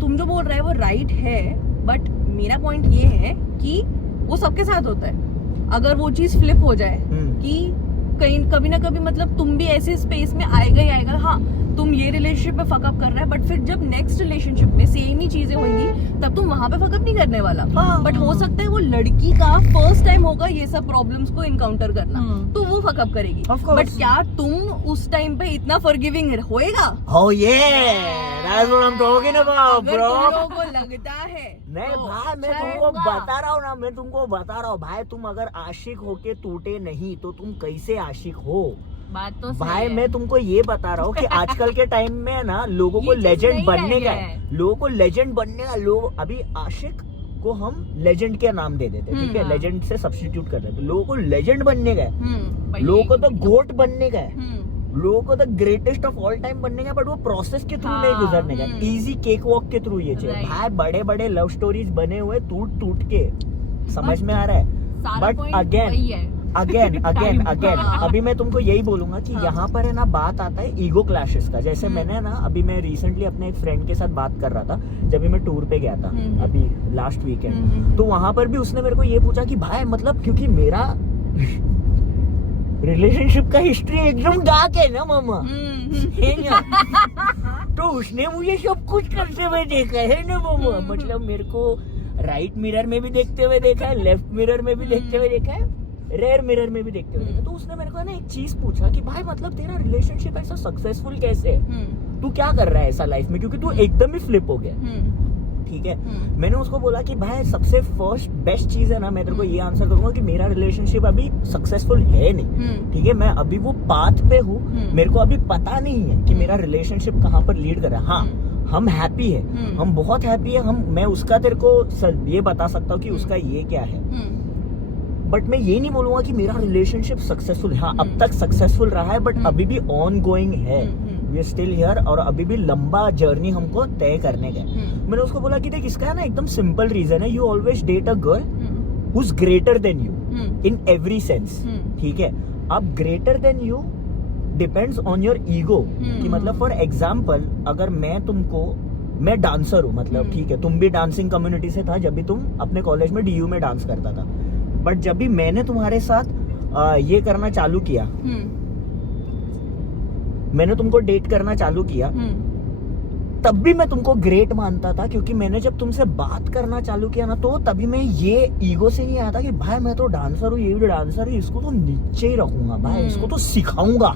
तुम जो बोल रहे हो वो राइट है, बट मेरा पॉइंट ये है कि वो सबके साथ होता है। अगर वो चीज फ्लिप हो जाए कि कहीं कभी ना कभी मतलब तुम भी ऐसे स्पेस में आएगा ही आएगा, हाँ तुम ये रिलेशनशिप में फकअप कर रहा है, बट फिर जब नेक्स्ट रिलेशनशिप में सेम ही चीजें होंगी तब तुम वहां पे फकअप नहीं करने वाला। बट हो सकता है वो लड़की का फर्स्ट टाइम होगा ये सब प्रॉब्लम्स को इनकाउंटर करना, तो वो फकअप करेगी। बट क्या तुम उस टाइम पे इतना फॉरगिविंग होएगा? Oh yeah, that's what I'm talking about, bro. को लगता है नहीं भाई, मैं तुमको बता रहा हूँ ना, मैं तुमको बता रहा हूँ भाई, तुम अगर आशिक होके टूटे नहीं तो तुम कैसे आशिक हो? बात तो भाई मैं तुमको ये बता रहा हूँ कि आजकल के टाइम में ना लोगों को लेजेंड बनने का है, लोगों को लेजेंड बनने का, लोग अभी आशिक को हम लेजेंड के नाम दे देते, ठीक है, लेजेंड से सब्स्टिट्यूट कर देते। लोगों को लेजेंड बनने का है, लोगों को तो गोट बनने का है, लोगों को तो ग्रेटेस्ट ऑफ ऑल टाइम बनने का, बट वो प्रोसेस के थ्रू नहीं गुजरने का, इजी केक वॉक के थ्रू ये चाहिए भाई। बड़े बड़े लव स्टोरीज बने हुए टूट टूट के, समझ में आ रहा है। बट अगेन अभी मैं तुमको यही बोलूंगा कि यहाँ पर है ना बात आता है ईगो क्लैशेस का। जैसे मैंने ना अभी मैं रिसेंटली अपने एक फ्रेंड के साथ बात कर रहा था जब भी मैं टूर पे गया था अभी लास्ट वीकेंड, तो वहां पर भी उसने मेरे को ये पूछा कि भाई मतलब क्योंकि मेरा रिलेशनशिप का हिस्ट्री एकदम डार्क है ना मामा, है ना, तो उसने मुझे सब कुछ करते हुए देखा है ना मामा। मतलब मेरे को राइट मिरर में भी देखते हुए देखा है, लेफ्ट मिरर में भी देखते हुए देखा है, रेयर मिरर में भी देखते हुए देखा। तो उसने मेरे को ना एक चीज पूछा कि भाई मतलब तेरा रिलेशनशिप ऐसा सक्सेसफुल कैसे है, तू क्या कर रहा है ऐसा लाइफ में, क्योंकि तू एकदम ही फ्लिप हो गया। ठीक है, मैंने उसको बोला कि भाई सबसे फर्स्ट बेस्ट चीज है ना, मैं तेरे को ये आंसर करूंगा कि मेरा रिलेशनशिप अभी सक्सेसफुल है नहीं। ठीक है, मैं अभी वो पाथ पे हूँ, मेरे को अभी पता नहीं है कि मेरा रिलेशनशिप कहाँ पर लीड कर रहा है। हाँ, हम हैप्पी है, हम बहुत हैप्पी है, मैं उसका तेरे को ये बता सकता हूँ कि उसका ये क्या है, बट मैं ये नहीं बोलूंगा कि मेरा रिलेशनशिप सक्सेसफुल है। हाँ, अब तक सक्सेसफुल रहा है, बट अभी भी ऑन गोइंग है, वी स्टिल हियर, और अभी भी लंबा जर्नी हमको तय करने का। मैंने उसको बोला कि देख इसका है ना एकदम सिंपल रीजन है, you always date a girl who is greater than you in every sense. ठीक है, अब greater than you depends on your ego, कि मतलब फॉर एग्जाम्पल अगर मैं डांसर हूँ, मतलब ठीक है, तुम भी डांसिंग कम्युनिटी से था जब भी तुम अपने कॉलेज में DU में डांस करता था, बट जब भी मैंने तुम्हारे साथ ये करना चालू किया, मैंने तुमको डेट करना चालू किया, तब भी मैं तुमको ग्रेट मानता था, क्योंकि मैंने जब तुमसे बात करना चालू किया ना, तो तभी मैं ये ईगो से नहीं आया था कि भाई मैं तो डांसर हूँ, ये भी डांसर है, इसको तो नीचे ही रखूंगा भाई, इसको तो सिखाऊंगा,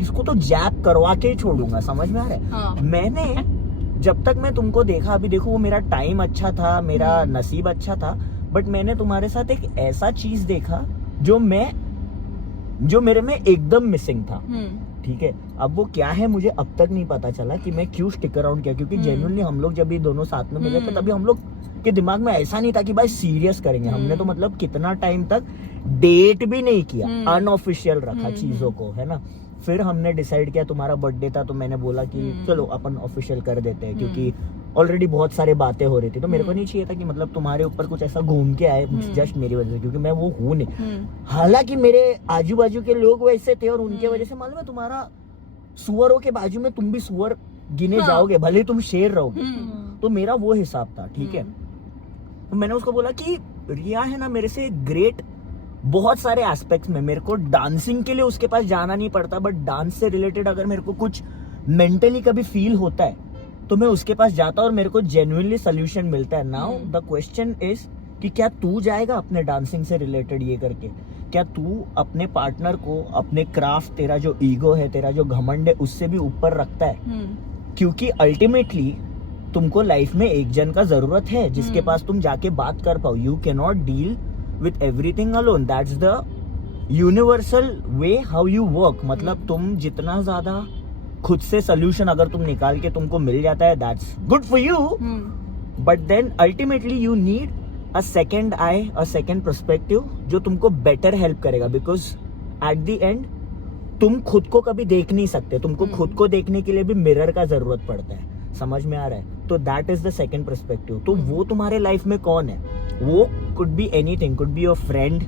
इसको तो जैप करवा के ही छोड़ूंगा। समझ में आ रहा है? हाँ। मैंने जब तक मैं तुमको देखा, अभी देखो वो मेरा टाइम अच्छा था, मेरा नसीब अच्छा था, बट मैंने तुम्हारे साथ एक ऐसा चीज देखा जो मेरे में एकदम मिसिंग था। ठीक है, अब वो क्या है मुझे अब तक नहीं पता चला कि मैं क्यों स्टिक अराउंड किया, क्योंकि जेन्युइनली हम लोग जब भी दोनों साथ में मिले थे तभी हम लोग के दिमाग में ऐसा नहीं था कि भाई सीरियस करेंगे। हमने तो मतलब कितना टाइम तक डेट भी नहीं किया, अनऑफिशियल रखा चीजों को, है ना। फिर हमने डिसाइड किया, तुम्हारा बर्थडे था तो मैंने बोला कि चलो अपन ऑफिशियल कर देते हैं, क्योंकि ऑलरेडी बहुत सारे बातें हो रही थी, तो मेरे को नहीं चाहिए था कि मतलब तुम्हारे ऊपर कुछ ऐसा घूम के आए जस्ट मेरी वजह से, क्योंकि मैं वो हूँ नहीं। हालांकि मेरे आजू बाजू के लोग वैसे थे, और उनके वजह से मालूम है तुम्हारा सुअरों के बाजू में तुम भी सुअर गिने जाओगे, भले तुम शेर रहोगे, तो मेरा वो हिसाब था। ठीक है, तो मैंने उसको बोला कि रिया है ना मेरे से ग्रेट बहुत सारे एस्पेक्ट्स में, मेरे को डांसिंग के लिए उसके पास जाना नहीं पड़ता, बट डांस से रिलेटेड अगर मेरे को कुछ मेंटली कभी फील होता है तो मैं उसके पास जाता हूँ और मेरे को जेन्युइनली सोल्यूशन मिलता है। नाउ द क्वेश्चन इज कि क्या तू जाएगा अपने डांसिंग से रिलेटेड ये करके, क्या तू अपने पार्टनर को अपने क्राफ्ट, तेरा जो ईगो है, तेरा जो घमंड है, उससे भी ऊपर रखता है? क्योंकि अल्टीमेटली तुमको लाइफ में एक जन का जरूरत है जिसके पास तुम जाके बात कर पाओ। You can not deal with everything alone, that's the universal way how you work. मतलब तुम जितना ज्यादा खुद से सोल्यूशन अगर तुम निकाल के तुमको मिल जाता है, that's good for you, but then ultimately you need a second eye, a second perspective जो तुमको बेटर हेल्प करेगा, बिकॉज एट द एंड तुम खुद को कभी देख नहीं सकते, तुमको खुद को देखने के लिए भी मिरर का जरूरत पड़ता है। समझ में आ रहा है? तो that is the second perspective. तो वो तुम्हारे लाइफ में कौन है? वो could be anything, could be your friend,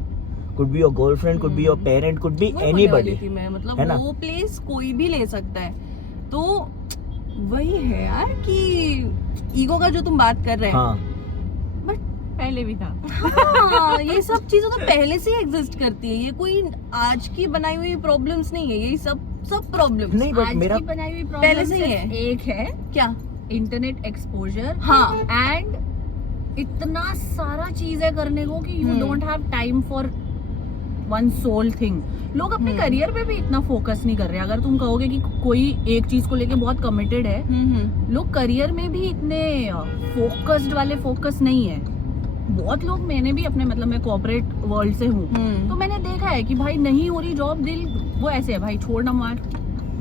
could be your girlfriend, could be your parent, could be anybody, मतलब है ना? वो प्लेस कोई भी ले सकता है। तो वही है यार कि ईगो का जो तुम बात कर रहे हैं, हाँ, बट पहले भी था। हाँ, ये सब चीजें तो पहले से ही एग्जिस्ट करती है, ये कोई आज की बनाई हुई प्रॉब्लम्स नहीं है, ये सब प्रॉब्लम्स नहीं, बट आज मेरा की बनाई हुई पहले प्रॉब्लम से ही है। एक है क्या? इंटरनेट एक्सपोजर, हाँ, एंड इतना सारा चीजें करने को कि you don't have time for one soul thing. लोग अपने करियर पे भी इतना फोकस नहीं कर रहे। अगर तुम कहोगे कि कोई एक चीज को लेके बहुत कमिटेड है, लोग करियर में भी इतने फोकस्ड वाले फोकस नहीं है। बहुत लोग, मैंने भी अपने, मतलब मैं कॉर्पोरेट वर्ल्ड से हूँ, तो मैंने देखा है कि भाई नहीं हो रही जॉब, दिल वो ऐसे है, भाई छोड़ ना मार,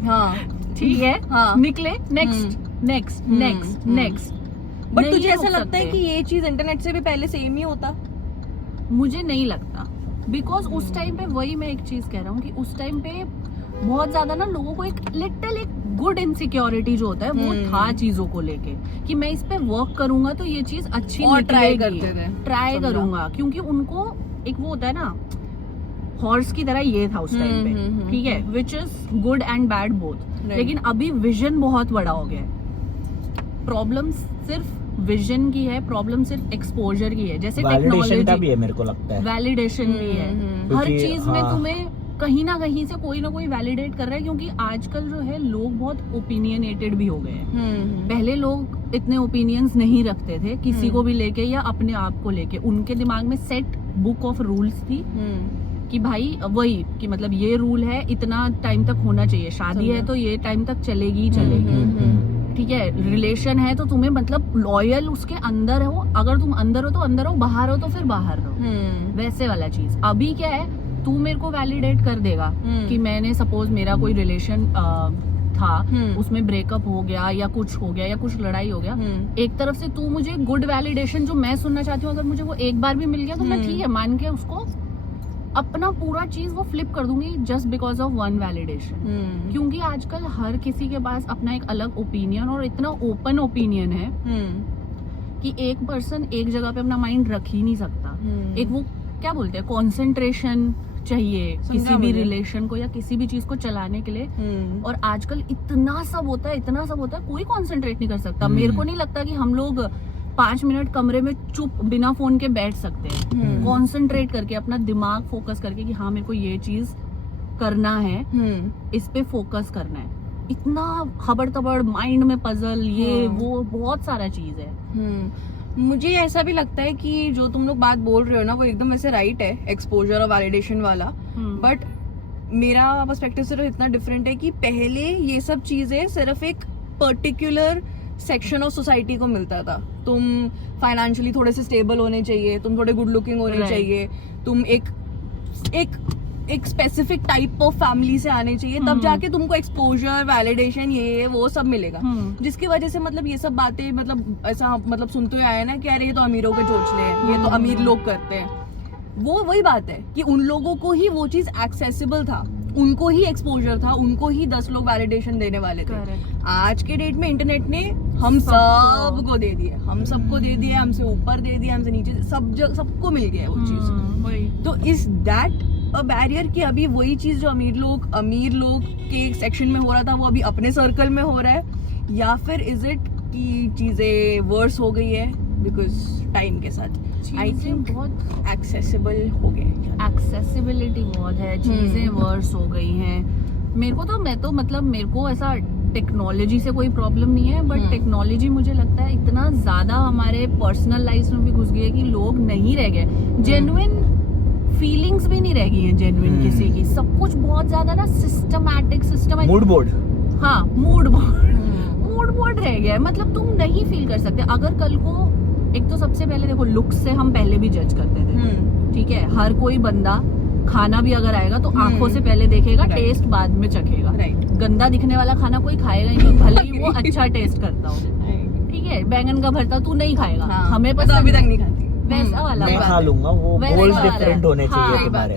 हाँ ठीक है, हाँ, निकले, next next next next. But तुझे ऐसा लगता है कि ये चीज इंटरनेट से भी पहले सेम ही होता? मुझे नहीं लगता, बिकॉज उस टाइम पे, वही मैं एक चीज कह रहा हूँ कि उस टाइम पे बहुत ज्यादा ना लोगों को एक गुड इनसिक्योरिटी जो होता है वो था चीजों को लेके कि मैं इस पे वर्क करूंगा तो ये चीज अच्छी निकलेगी, ट्राई करूंगा, क्योंकि उनको एक वो होता है ना हॉर्स की तरह ये था उस टाइम पे, ठीक है, which is good and bad both. लेकिन अभी विजन बहुत बड़ा हो गया है। प्रॉब्लम सिर्फ विजन की है, प्रॉब्लम सिर्फ एक्सपोजर की है। जैसे वैलिडेशन का भी है, मेरे को लगता है वैलिडेशन भी है, हर चीज में तुम्हें कहीं ना कहीं से कोई ना कोई वैलिडेट कर रहा है, क्योंकि आजकल जो है लोग बहुत ओपिनियनेटेड भी हो गए हैं। पहले लोग इतने ओपिनियंस नहीं रखते थे किसी को भी लेके या अपने आप को लेके। उनके दिमाग में सेट बुक ऑफ रूल्स थी कि भाई वही कि मतलब ये रूल है, इतना टाइम तक होना चाहिए, शादी है तो ये टाइम तक चलेगी, ठीक है, रिलेशन है तो तुम्हें मतलब लॉयल उसके अंदर हो, अगर तुम अंदर हो तो अंदर हो, बाहर हो तो फिर बाहर रहो, वैसे वाला चीज। अभी क्या है, तू मेरे को वैलिडेट कर देगा कि मैंने सपोज मेरा कोई रिलेशन था, उसमें ब्रेकअप हो गया या कुछ हो गया या कुछ लड़ाई हो गया, एक तरफ से तू मुझे गुड वैलिडेशन जो मैं सुनना चाहती हूँ, अगर मुझे वो एक बार भी मिल गया तो मैं ठीक है मान के उसको अपना पूरा चीज वो फ्लिप कर दूंगी just because of one validation. क्योंकि आजकल हर किसी के पास अपना एक अलग ओपिनियन और इतना ओपन ओपिनियन है कि एक पर्सन एक जगह पे अपना माइंड रख ही नहीं सकता। एक वो क्या बोलते हैं कॉन्सेंट्रेशन चाहिए किसी भी रिलेशन को या किसी भी चीज को चलाने के लिए। और आजकल इतना सब होता है कोई कॉन्सेंट्रेट नहीं कर सकता। मेरे को नहीं लगता कि हम लोग 5 मिनट कमरे में चुप बिना फोन के बैठ सकते हैं, कॉन्सेंट्रेट करके अपना दिमाग फोकस करके कि हाँ मेरे को ये चीज करना है, इस पे फोकस करना है। इतना खबड़ तबड़ माइंड में पजल ये वो बहुत सारा चीज है। मुझे ऐसा भी लगता है कि जो तुम लोग बात बोल रहे हो ना वो एकदम ऐसे राइट है, एक्सपोजर और वैलिडेशन वाला, बट मेरा पर्सपेक्टिव सिर्फ इतना डिफरेंट है कि पहले ये सब चीजें सिर्फ एक पर्टिकुलर सेक्शन ऑफ सोसाइटी को मिलता था। तुम फाइनेंशियली थोड़े से स्टेबल होने चाहिए, तुम थोड़े गुड लुकिंग होने चाहिए, तुम एक स्पेसिफिक टाइप ऑफ फैमिली से आने चाहिए, तब जाके तुमको एक्सपोजर वैलिडेशन ये वो सब मिलेगा। जिसकी वजह से मतलब ये सब बातें मतलब ऐसा मतलब सुनते हुए आए ना कि अरे ये तो अमीरों के चोचले हैं, ये तो अमीर लोग करते हैं। वो वही बात है कि उन लोगों को ही वो चीज एक्सेसिबल था, उनको ही एक्सपोजर था, उनको ही 10 लोग वैलिडेशन देने वाले थे। आज के डेट में इंटरनेट ने हम सबको दे दिए, हम सबको दे दिए, हमसे ऊपर दे दिया, हमसे नीचे, सबको मिल गया वो चीज। तो इज दैट अ बैरियर कि अभी वही चीज जो अमीर लोग के सेक्शन में हो रहा था वो अभी अपने सर्कल में हो रहा है, या फिर इज इट कि चीजें वर्स हो गई है बिकॉज टाइम के साथ आई थिंक बहुत एक्सेसिबल हो गए, एक्सेसिबिलिटी बहुत है, चीजें वर्स हो गई हैं। मेरे को ऐसा टेक्नोलॉजी से कोई प्रॉब्लम नहीं है, बट टेक्नोलॉजी मुझे लगता है इतना ज्यादा हमारे पर्सनल लाइफ में भी घुस गई है कि लोग नहीं रह गए, जेन्युइन फीलिंग्स भी नहीं रह गई हैं जेन्युइन किसी की। सब कुछ बहुत ज्यादा ना सिस्टमैटिक मूड बोर्ड, हाँ मूड बोर्ड रह गया है। मतलब तुम नहीं फील कर सकते। अगर कल को एक तो सबसे पहले देखो लुक्स से हम पहले भी जज करते थे, ठीक है, हर कोई बंदा खाना भी अगर आएगा तो आंखों से पहले देखेगा, टेस्ट बाद में चखेगा। गंदा दिखने वाला खाना कोई खाएगा ही नहीं, भले ही वो अच्छा टेस्ट करता हो, ठीक है। बैंगन का भरता तू नहीं खाएगा, हमें पता अभी तक नहीं खाती, वैसा वाला मैं खा लूंगा, वो गोल्स डिफरेंट होने चाहिए तुम्हारे।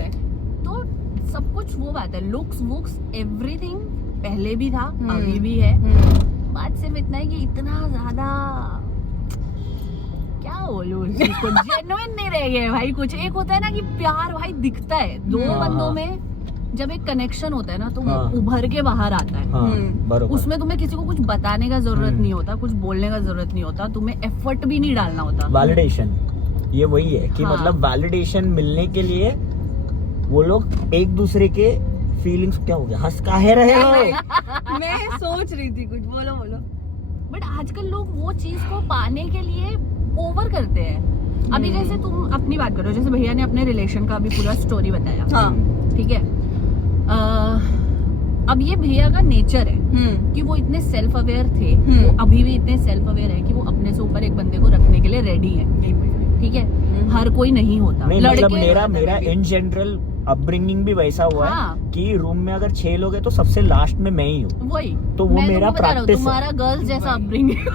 तो सब कुछ वो बात है, लुक्स वुक्स एवरीथिंग पहले भी था, अभी भी है। बात सिर्फ इतना है कि इतना ज्यादा क्या बोलूं इस चीज को, जेन्युइन नहीं रह गया भाई कुछ। एक होता है ना कि प्यार भाई दिखता है दो बंदों में, जब एक कनेक्शन होता है ना तो वो उभर के बाहर आता है। उसमें तुम्हें किसी को कुछ बताने का जरूरत नहीं होता, कुछ बोलने का जरूरत नहीं होता, तुम्हें एफर्ट भी नहीं डालना होता। वैलिडेशन ये वही है कि मतलब वैलिडेशन मिलने के लिए वो लोग एक दूसरे के फीलिंग्स, क्या हो गया, हंस काहे रहे हो? मैं सोच रही थी कुछ, बोलो। बट आजकल लोग वो चीज को पाने के लिए ओवर करते हैं। अभी जैसे तुम अपनी बात करो, जैसे भैया ने अपने रिलेशन का अभी पूरा स्टोरी बताया, ठीक है। अब ये भैया का नेचर है कि वो इतने सेल्फ अवेयर थे, वो अभी भी इतने सेल्फ अवेयर है कि वो अपने से ऊपर एक बंदे को रखने के लिए रेडी है, ठीक है। हर कोई नहीं होता, मतलब मेरा इन जनरल अपब्रिंगिंग भी वैसा हुआ है कि रूम में अगर 6 लोग हैं तो सबसे लास्ट में मैं ही हूँ, वही तो वो मेरा प्रैक्टिस है। तुम्हारा गर्ल्स जैसा अपब्रिंगिंग।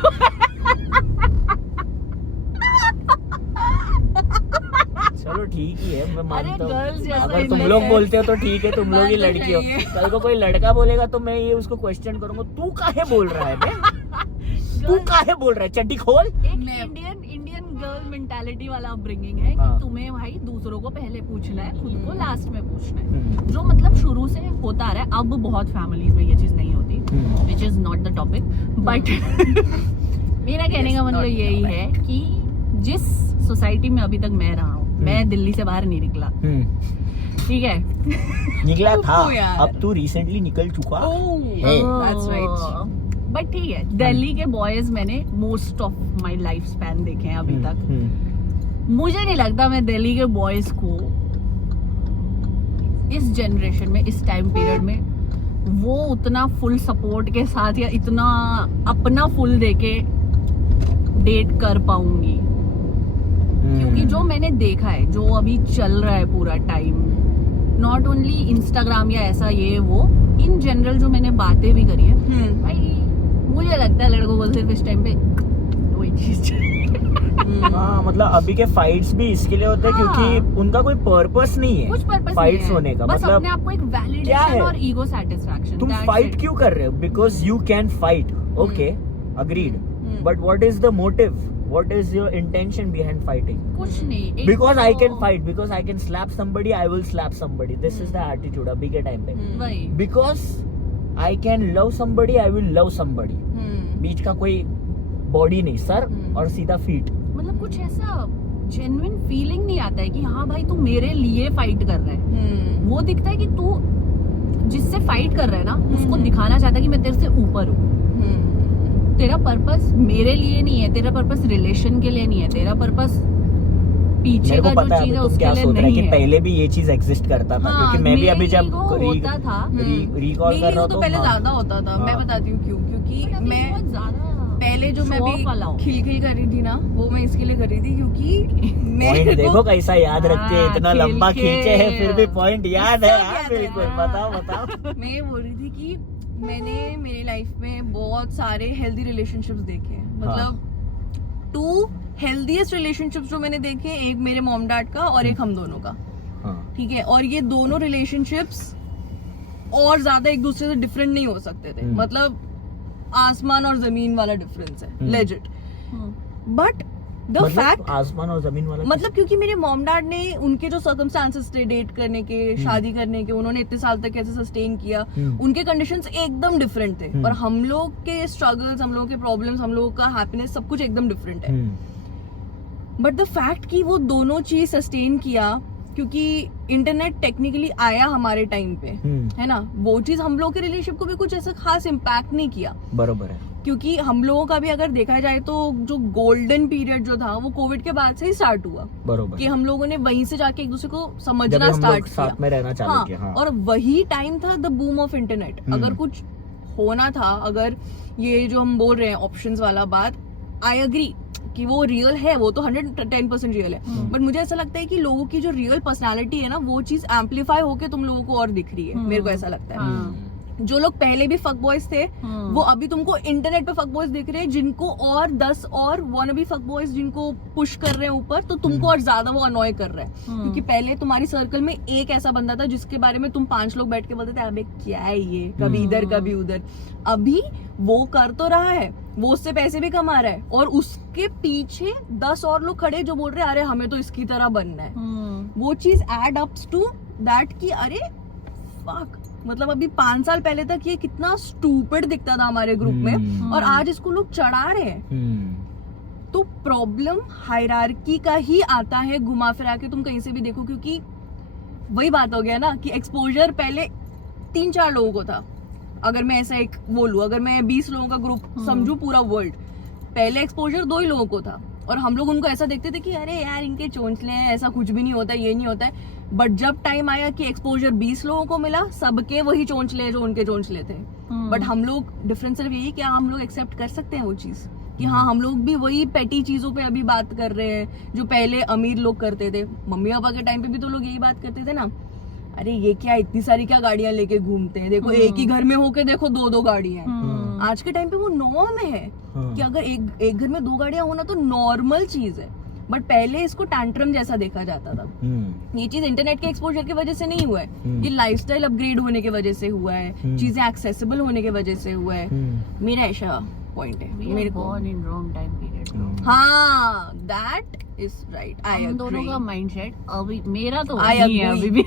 चलो ठीक ही है, मैं मानता हूँ। girls जैसा अगर in तुम the लोग sense- बोलते हो तो ठीक है, तुम लोग ही बात तो लड़की हो। सही है। कल को कोई लड़का बोलेगा तो मैं ये उसको क्वेश्चन करूंगा, तू काहे बोल रहा है बे? तू काहे बोल रहा है? चड्डी खोल। एक मैं- इंडियन गर्ल मेंटालिटी वाला अपब्रिंगिंग है हाँ। कि तुम्हें भाई दूसरों को पहले पूछना है, खुद को लास्ट में पूछना है, हम्म, जो मतलब शुरू से होता आ रहा है। अब बहुत फैमिलीज में ये चीज नहीं होती, hmm, which is not the topic, but मेरा कहने का मतलब यही है कि जिस सोसाइटी में अभी तक मैं रहा हूँ, मैं दिल्ली से बाहर नहीं निकला, ठीक है। निकला था, ओ यार। अब तू रिसेंटली निकल चुका है। That's right. बट ठीक है, दिल्ली के बॉयज मैंने most of my life span देखे हैं अभी तक। मुझे नहीं लगता मैं दिल्ली के बॉयज को इस जनरेशन में, इस टाइम पीरियड में वो उतना फुल सपोर्ट के साथ या इतना अपना फुल देके डेट कर पाऊंगी, क्योंकि जो मैंने देखा है, जो अभी चल रहा है पूरा टाइम, नॉट ओनली इंस्टाग्राम या ऐसा ये वो, इन जनरल जो मैंने बातें भी करी है, भाई मुझे लगता है लड़कों को सिर्फ इस टाइम पे वही चीज हाँ, मतलब अभी के फाइट्स भी इसके लिए होते हैं हाँ। क्योंकि उनका कोई पर्पस नहीं है कुछ पर्पस फाइट्स होने का। बस मतलब अपने आप को एक क्या वैलिडेशन है? और ईगो सेटिस्फैक्शन। तुम फाइट क्यों कर रहे हो? Because you can fight, okay, agreed, but what is the motive? What is your intention behind fighting? कुछ नहीं, एक बिकॉज तो- I can fight, because I can slap somebody, I will slap somebody. This is the attitude अभी के time पे। वही because I can love somebody, I will love somebody. बीच का कोई बॉडी नहीं, सर और सीधा फीट। मतलब कुछ ऐसा जेन्युइन फीलिंग नहीं आता है कि हाँ भाई तू मेरे लिए फाइट कर रहा है। वो दिखता है कि तू जिससे फाइट कर रहा है ना, उसको दिखाना चाहता है कि मैं तेरे से ऊपर हूँ। तेरा पर्पस मेरे लिए नहीं है, तेरा पर्पस रिलेशन के लिए नहीं है, तेरा पर्पस पीछे मेरे का को पता जो है चीज अभी है तुम उसके क्या लिए सोच रहे नहीं कि है। पहले भी ये चीज एग्जिस्ट करता था, हाँ, क्योंकि मैं भी अभी मेरे जब ego होता था। रिकॉल कर रहा हूँ तो पहले हाँ। ज्यादा होता था। मैं हाँ। बताती हूँ क्यों, क्योंकि But अभी मैं बहुत ज्यादा पहले जो मैं show off वाला हो। भी खिलखिल कर रही थी ना, वो मैं इसके लिए कर रही थी क्योंकि पॉइंट देखो कैसा याद रखते हैं, हाँ, इतना लंबा खिलखिल। खींचे हैं फिर भी पॉइंट याद है। सब हाँ, याद है। बिल्कुल, बताओ बताओ। मैं ये बोल रही थी कि मैंने मेरी लाइफ में बहुत सारे हेल्दी रिलेशनशिप्स देखे हैं। मतलब 2 हेल्दीएस्ट रिलेशनशिप्स जो मैंने देखे, एक मेरे मॉम डैड का और एक हम दोनों का, हाँ, ठीक है। और ये दोनों रिलेशनशिप्स और ज्यादा एक दूसरे से डिफरेंट नहीं हो सकते थे। मतलब आसमान और जमीन वाला डिफरेंस है, लेजिट। बट द मतलब फैक्ट, आसमान और जमीन वाला मतलब क्योंकि मेरे मॉम डैड ने उनके जो सर्कमस्टांसेस थे डेट करने के, शादी करने के, उन्होंने इतने साल तक कैसे सस्टेन किया, उनके कंडीशंस एकदम डिफरेंट थे। और हम लोग के स्ट्रगल्स, हम लोगों के प्रॉब्लम्स, हम लोगों का हैप्पीनेस, सब कुछ एकदम डिफरेंट है। बट द फैक्ट कि वो दोनों चीज सस्टेन किया, क्योंकि इंटरनेट टेक्निकली आया हमारे टाइम पे, है ना, वो चीज हम लोग के रिलेशनशिप को भी कुछ ऐसा खास इम्पैक्ट नहीं किया। बरोबर है, क्योंकि हम लोगों का भी अगर देखा जाए तो जो गोल्डन पीरियड जो था वो कोविड के बाद से ही स्टार्ट हुआ, बरोबर कि हम लोगों ने वहीं से जाके एक दूसरे को जब समझना हम स्टार्ट लोग किया। साथ में रहना चालू किया। हाँ, और वही टाइम था द बूम ऑफ इंटरनेट। अगर कुछ होना था, अगर ये जो हम बोल रहे हैं ऑप्शंस वाला बात, आई अग्री कि वो रियल है, वो तो 110% रियल है। बट मुझे ऐसा लगता है कि लोगों की जो रियल पर्सनालिटी है ना, वो चीज एम्पलीफाई होके तुम लोगों को और दिख रही है। मेरे को ऐसा लगता है। हाँ। जो लोग पहले भी फक बॉयज थे, वो अभी तुमको इंटरनेट पे फक बॉयज दिख रहे हैं, जिनको और 10 और वानाबी फक बॉयज जिनको पुश कर रहे हैं ऊपर, तो तुमको और ज्यादा वो अनॉय कर रहे हैं। क्योंकि पहले तुम्हारी सर्कल में एक ऐसा बंदा था जिसके बारे में तुम 5 लोग बैठ के बोलते थे अबे क्या है ये, कभी इधर कभी उधर। अभी वो कर तो रहा है, वो उससे पैसे भी कमा रहा है, और उसके पीछे 10 और लोग खड़े जो बोल रहे हैं अरे हमें तो इसकी तरह बनना है। वो चीज एड अप्स टू दैट कि अरे फक, मतलब अभी 5 साल पहले तक ये कितना स्टूपिड दिखता था हमारे ग्रुप में, और आज इसको लोग चढ़ा रहे हैं। तो प्रॉब्लम हायरार्की का ही आता है, घुमा फिरा के तुम कहीं से भी देखो। क्योंकि वही बात हो गया ना कि एक्सपोजर पहले 3-4 लोगों को था। अगर मैं ऐसा एक बोलूं, अगर मैं 20 लोगों का ग्रुप समझू पूरा वर्ल्ड, पहले एक्सपोजर 2 ही लोगों को था, और हम लोग उनको ऐसा देखते थे कि अरे यार इनके चोंचले हैं, ऐसा कुछ भी नहीं होता, ये नहीं होता है। बट जब टाइम आया कि एक्सपोजर 20 लोगों को मिला, सबके वही चोंचले हैं जो उनके चोंचले थे। बट हम लोग, डिफरेंस सिर्फ यही कि हम लोग एक्सेप्ट कर सकते हैं वो चीज, कि हाँ हम लोग भी वही पेटी चीजों पे अभी बात कर रहे हैं जो पहले अमीर लोग करते थे। मम्मी पापा के टाइम पे भी तो लोग यही बात करते थे ना, अरे ये क्या इतनी सारी क्या गाड़ियां लेके घूमते हैं, देखो एक ही घर में होके देखो 2-2 गाड़ियां हैं। आज के टाइम पे वो नॉर्म है कि अगर एक घर में 2 गाड़ियां होना तो नॉर्मल चीज है। बट पहले इसको टैंट्रम जैसा देखा जाता था। ये चीज इंटरनेट के एक्सपोजर की वजह से नहीं हुआ है, ये लाइफस्टाइल अपग्रेड होने की वजह से हुआ है, चीजें एक्सेसिबल होने की वजह से हुआ है। मेरा ऐसा पॉइंट है मेरे को। born in wrong time period। हाँ, दैट इज राइट। आई हम दोनों का माइंडसेट अभी मेरा तो I वही है agree। अभी भी।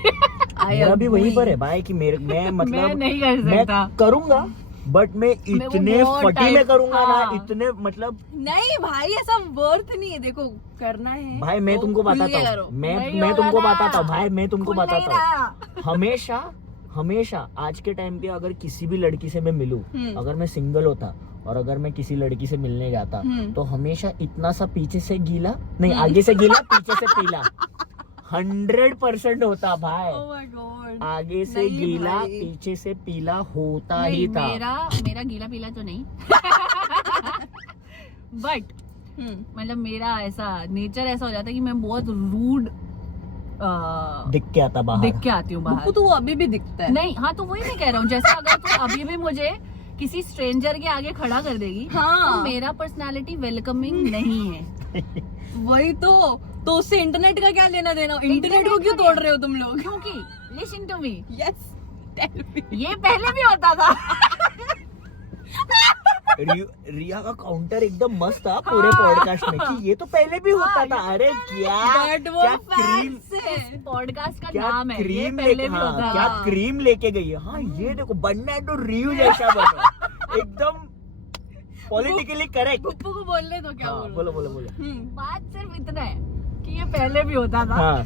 मेरा भी वहीं पर है भाई कि मैं मतलब मैं नहीं कर मैं सकता। करूंगा बट मैं इतने बहुत फटी में टाइम- करूंगा ना, हाँ। इतने मतलब नहीं भाई, ऐसा वर्थ नहीं है। देखो करना है भाई मैं तो तुमको खुल के बताता करो। हूँ, मैं नहीं मैं होगा तुमको ना। बताता हूँ भाई, मैं तुमको खुल नहीं बताता हूँ। रहा। हमेशा आज के टाइम पे अगर किसी भी लड़की से मैं मिलूं, अगर मैं सिंगल होता और अगर मैं किसी लड़की से मिलने जाता तो हमेशा इतना सा पीछे से गीला नहीं, आगे से गीला पीछे से पीला 100% होता भाई। Oh my God। आगे से नहीं गीला भाई। पीछे से पीला होता नहीं, ही था। मेरा गीला पीला तो नहीं। बट मतलब मेरा ऐसा नेचर ऐसा हो जाता है कि मैं बहुत रूड दिख के आता बाहर। दिख के आती हूँ बुक्कू बाहर। तो वो अभी भी दिखता है। नहीं, हाँ तो वही मैं कह रहा हूँ, जैसे अगर तू अभी भी मुझे किसी स्ट्रेंजर के आगे खड़ा कर देगी, हाँ। तो मेरा पर्सनालिटी वेलकमिंग नहीं है। वही तो उससे इंटरनेट का क्या लेना देना? इंटरनेट को क्यों तोड़ रहे हो तुम लोग? क्योंकि लिसन टू मी, यस ये पहले भी होता था। रिया का काउंटर एकदम मस्त था पूरे पॉडकास्ट में कि ये तो पहले भी होता था। अरे क्या That was क्या क्रीम, facts है। पॉडकास्ट का क्या नाम है, ये क्रीम पहले लेके, भी हाँ, होता क्या था। क्रीम लेके गई है। हाँ ये देखो बनना है तो रियू जैसा बनो, एकदम पॉलिटिकली करेक्ट। बुप्पू को बोलने तो क्या हाँ, बोलो बोलो बोलो। बात सिर्फ इतना है कि ये पहले भी होता था। हाँ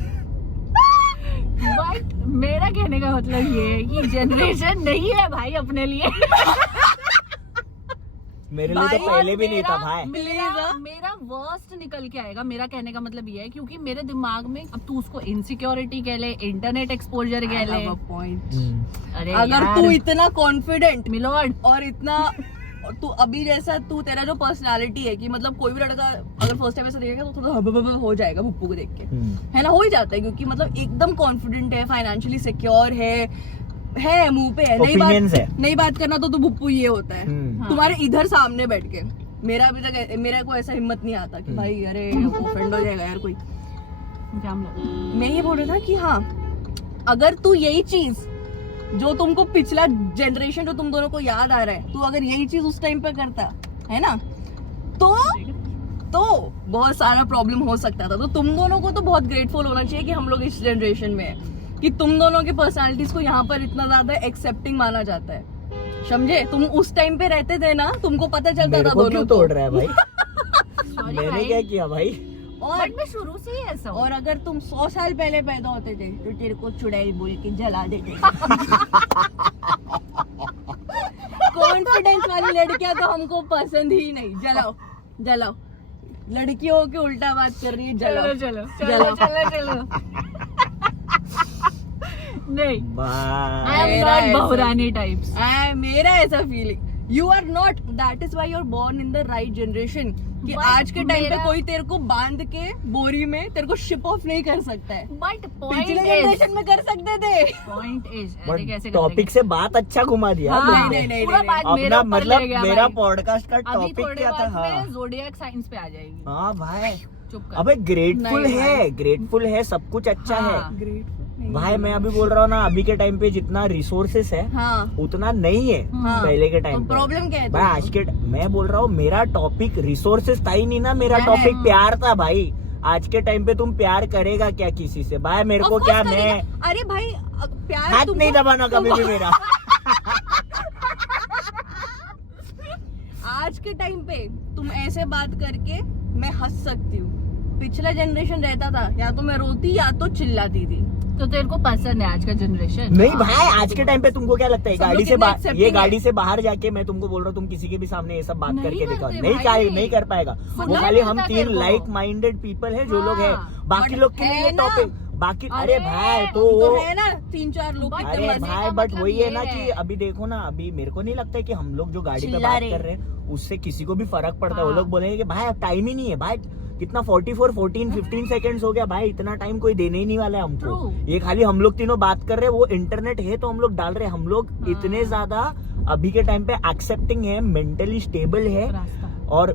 बट मेरा कहने का मतलब ये है कि जनरेशन नहीं है भाई अपने लिए। मेरे लिए तो भाई, पहले भी नहीं था भाई। मेरा वर्स्ट निकल के आएगा। मेरा कहने का मतलब ये है क्योंकि मेरे दिमाग में, अब तू उसको इनसिक्योरिटी कह ले, इंटरनेट एक्सपोजर कह ले, पॉइंट। अरे अगर यार, तू इतना कॉन्फिडेंट मिलोड और इतना तू अभी जैसा तू तेरा जो पर्सनालिटी है कि मतलब कोई भी लड़का अगर फर्स्ट टाइम ऐसा देखेगा तो थोड़ा हब हो जाएगा बुप्पू को देख के, है ना? हो ही जाता है क्योंकि मतलब एकदम कॉन्फिडेंट है, फाइनेंशियली सिक्योर है मुंह पे है, नहीं बात करना तो बुप्पू ये होता है तुम्हारे इधर सामने बैठ के। मेरा अभी तक मेरा को ऐसा हिम्मत नहीं आता कि भाई अरे ऑफेंड हो जाएगा यार कोई। जाम लगा। मैं ये बोल रहा था कि हाँ, अगर तू यही चीज जो तुमको पिछला जनरेशन जो तुम दोनों को याद आ रहा है, तू अगर यही चीज उस टाइम पे करता है ना तो बहुत सारा प्रॉब्लम हो सकता था। तो तुम दोनों को तो बहुत ग्रेटफुल होना चाहिए कि हम लोग इस जनरेशन में है कि तुम दोनों के पर्सनालिटीज को यहाँ पर इतना ज्यादा एक्सेप्टिंग माना जाता है। समझे? तुम उस टाइम पे रहते थे ना, तुमको पता चलता था दोनों क्यों को। तोड़ रहा है भाई? Sorry मैंने भाई। क्या किया भाई? और बट मैं शुरू से ही ऐसा हूँ। और अगर तुम 100 साल पहले पैदा होते थे तो तेरे को चुड़ैल बोल के जला देते। कॉन्फिडेंस वाली लड़कियां तो हमको पसंद ही नहीं। जलाओ लड़कियों के उल्टा बात कर रही है। चलो जलाओ चलो चलो चलो चलो। नहीं, आई एम नॉट बहुरानी टाइप्स। मेरा ऐसा feeling, you are not, that is why you are born in the right generation कि But आज के टाइम पे मेरा- कोई तेरे को बांध के बोरी में तेरे को शिप ऑफ नहीं कर सकता है। बट पिछले जनरेशन में कर सकते थे। पॉइंट इज ऐसे कैसे टॉपिक से बात अच्छा घुमा दिया हाँ, तुमने। नहीं, पूरा नहीं, बात मेरे अपना ऊपर मतलब ले गया मेरा भाई। पॉडकास्ट का अभी टॉपिक थोड़ी क्या था? देर हाँ में ज़ोडिएक साइंस पे आ जाएगी। हाँ भाई, चुप कर। अबे ग्रेटफुल नहीं है, ग्रेटफुल है, सब कुछ अच्छा हाँ। है ग्रेट भाई। मैं अभी बोल रहा हूँ ना, अभी के टाइम पे जितना रिसोर्सेस है हाँ उतना नहीं है हाँ। पहले के तो टाइम पे। प्रॉब्लम क्या है? भाई आज के मैं बोल रहा हूँ मेरा टॉपिक रिसोर्सेस था ही नहीं ना, मेरा नहीं, टॉपिक नहीं। प्यार था भाई। आज के टाइम पे तुम प्यार करेगा क्या किसी से भाई? मेरे को Of क्या, course मैं करेगा। अरे भाई प्यार हाथ तुमको- नहीं दबाना कभी भी मेरा। आज के टाइम पे तुम ऐसे बात करके मैं हंस सकती हूँ। पिछला जनरेशन रहता था या तो मैं रोती या तो चिल्लाती थी। तो तेरे को पसंद है आज का जनरेशन? नहीं भाई, आज के टाइम पे तुमको क्या लगता है सब लोग गाड़ी से कितने बाहर, accepting ये है। गाड़ी से बाहर जाके मैं तुमको बोल रहा हूँ तुम किसी के भी सामने ये सब बात नहीं करके दिखाओ, करते नहीं भाई। नहीं कर पाएगा। वो सुनना खाली नहीं हम होता 3 तेरे को। लाइक माइंडेड पीपल है जो लोग है, हाँ। बाकी But लोग के लिए है ये ना। टॉपिक बाकी। अरे अरे, भाई तो तो है ना 3-4 लोग But कितने अरे कहने मजे- भाई का बट मतलब वही है ये ना कि है। अभी देखो ना, अभी मेरे को नहीं लगता है कि हम लोग जो गाड़ी पे चिल्ला बात रहे। कर रहे हैं उससे किसी को भी फर्क पड़ता है। वो हाँ। लोग बोलेंगे कि भाई अब टाइम ही नहीं है भाई, कितना 15 सेकंड्स हो गया भाई, इतना टाइम कोई देने ही नहीं वाला है हमको। True। ये खाली हम लोग तीनों बात कर रहे हैं, वो इंटरनेट है तो हम लोग डाल रहे हैं। हम लोग हाँ। इतने ज्यादा अभी के टाइम पे एक्सेप्टिंग है, मेंटली स्टेबल है रास्ता। और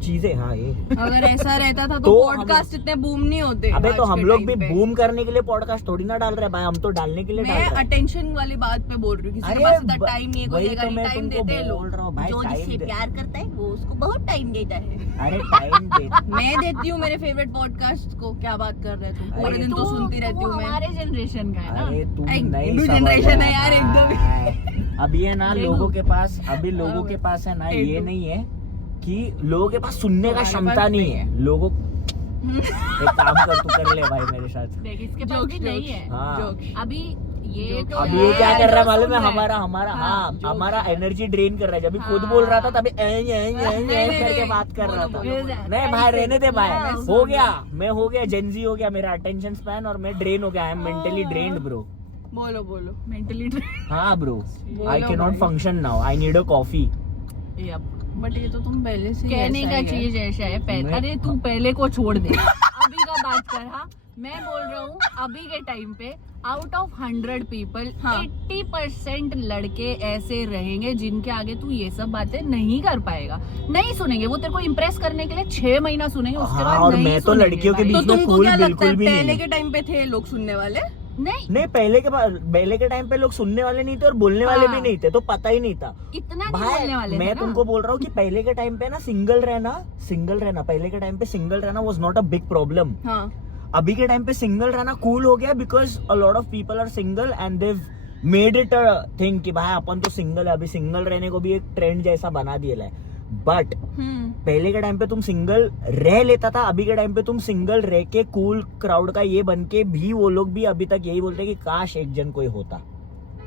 चीजें। हाँ ये अगर ऐसा रहता था तो तो पॉडकास्ट इतने बूम नहीं होते। अबे तो आज हम के लोग भी time पे। बूम करने के लिए पॉडकास्ट थोड़ी ना डाल रहे हैं भाई, हम तो डालने के लिए डाल मैं रहे हैं। अटेंशन वाली बात पे बोल रही हूँ, किसी के अरे पास इतना टाइम नहीं है, कोई वही देगा तो नहीं, मैं टाइम तुमको देते हैं बोल रहा हूँ भाई, जो टाइम जिससे दे। प्यार करता है वो उसको बहुत टाइम देता है। अरे टाइम दे। मैं देती हूँ मेरे फेवरेट पॉडकास्ट को। क्या बात कर रहे हो तुम? पूरे अरे दिन तो सुनती रहती हूँ मैं। हमारे जनरेशन का है ना। अरे तू एक नहीं new समझ generation रहा है यार, भाई। अभी है ना रेनू। लोगों के पास, अभी लोगों के पास है ना ये रेनू। नहीं है कि लोगों के पास सुनने का तुम्हारे क्षमता पास नहीं है। लोगों एक काम कर, तू कर ले भाई मेरे साथ। देख इसके पास भी Jokes, नहीं jokes। है। हाँ Jokes। अभी ये तो अभी ये क्या कर रहा है मालूम है? सुन रहा हमारा हमारा हाँ, हाँ jokes हमारा है। एनर्जी ड्रेन कर रहा है। जब भी खुद हाँ। बोल रहा था तभी करके नहीं, बात कर रहा था। बोलो, बोलो। नहीं भाई रहने दे भाई, हाँ, हो गया, मैं हो गया जेंजी हो गया, मेरा अटेंशन स्पैन और मैं ड्रेन हो गया। I am mentally drained bro. बोलो बोलो। मेंटली हाँ ब्रो, बोलो आई कैन नॉट भाई। Function now, I need a coffee. But ये तो तुम पहले से ही कहने ऐसा का ही है। चीज ऐसा है मैं- अरे तू पहले को छोड़ दे अभी का बात कर। हाँ मैं बोल रहा हूँ अभी के टाइम पे आउट ऑफ 100 पीपल हाँ। 80% लड़के ऐसे रहेंगे जिनके आगे तू ये सब बातें नहीं कर पाएगा, नहीं सुनेंगे। वो तेरे को इम्प्रेस करने के लिए 6 महीना सुनेंगे, उसके हाँ, बाद और नहीं मैं तो सुनेंगे लड़कियों के भाई। तो बीच में तुमको cool क्या लगता बिल्कुल है भी नहीं पहले है। के टाइम पे थे लोग सुनने वाले? नहीं नहीं पहले के टाइम पे लोग सुनने वाले नहीं थे और बोलने वाले भी हाँ। नहीं थे, तो पता ही नहीं था इतना नहीं बोलने भाई। वाले मैं थे ना। तुमको बोल रहा हूँ कि पहले के टाइम पे ना सिंगल रहना पहले के टाइम पे सिंगल रहना was not a big problem. हाँ। अभी के टाइम पे सिंगल रहना कूल हो गया because a lot of people are single and they made it a thing कि भाई अपन तो सिंगल है। अभी सिंगल रहने को भी एक ट्रेंड जैसा बना दिया है। बट पहले के टाइम पे तुम सिंगल रह लेता था, अभी के टाइम पे तुम सिंगल रह के कूल क्राउड का ये बन के भी वो लोग भी अभी तक यही बोलते हैं कि काश एक जन कोई होता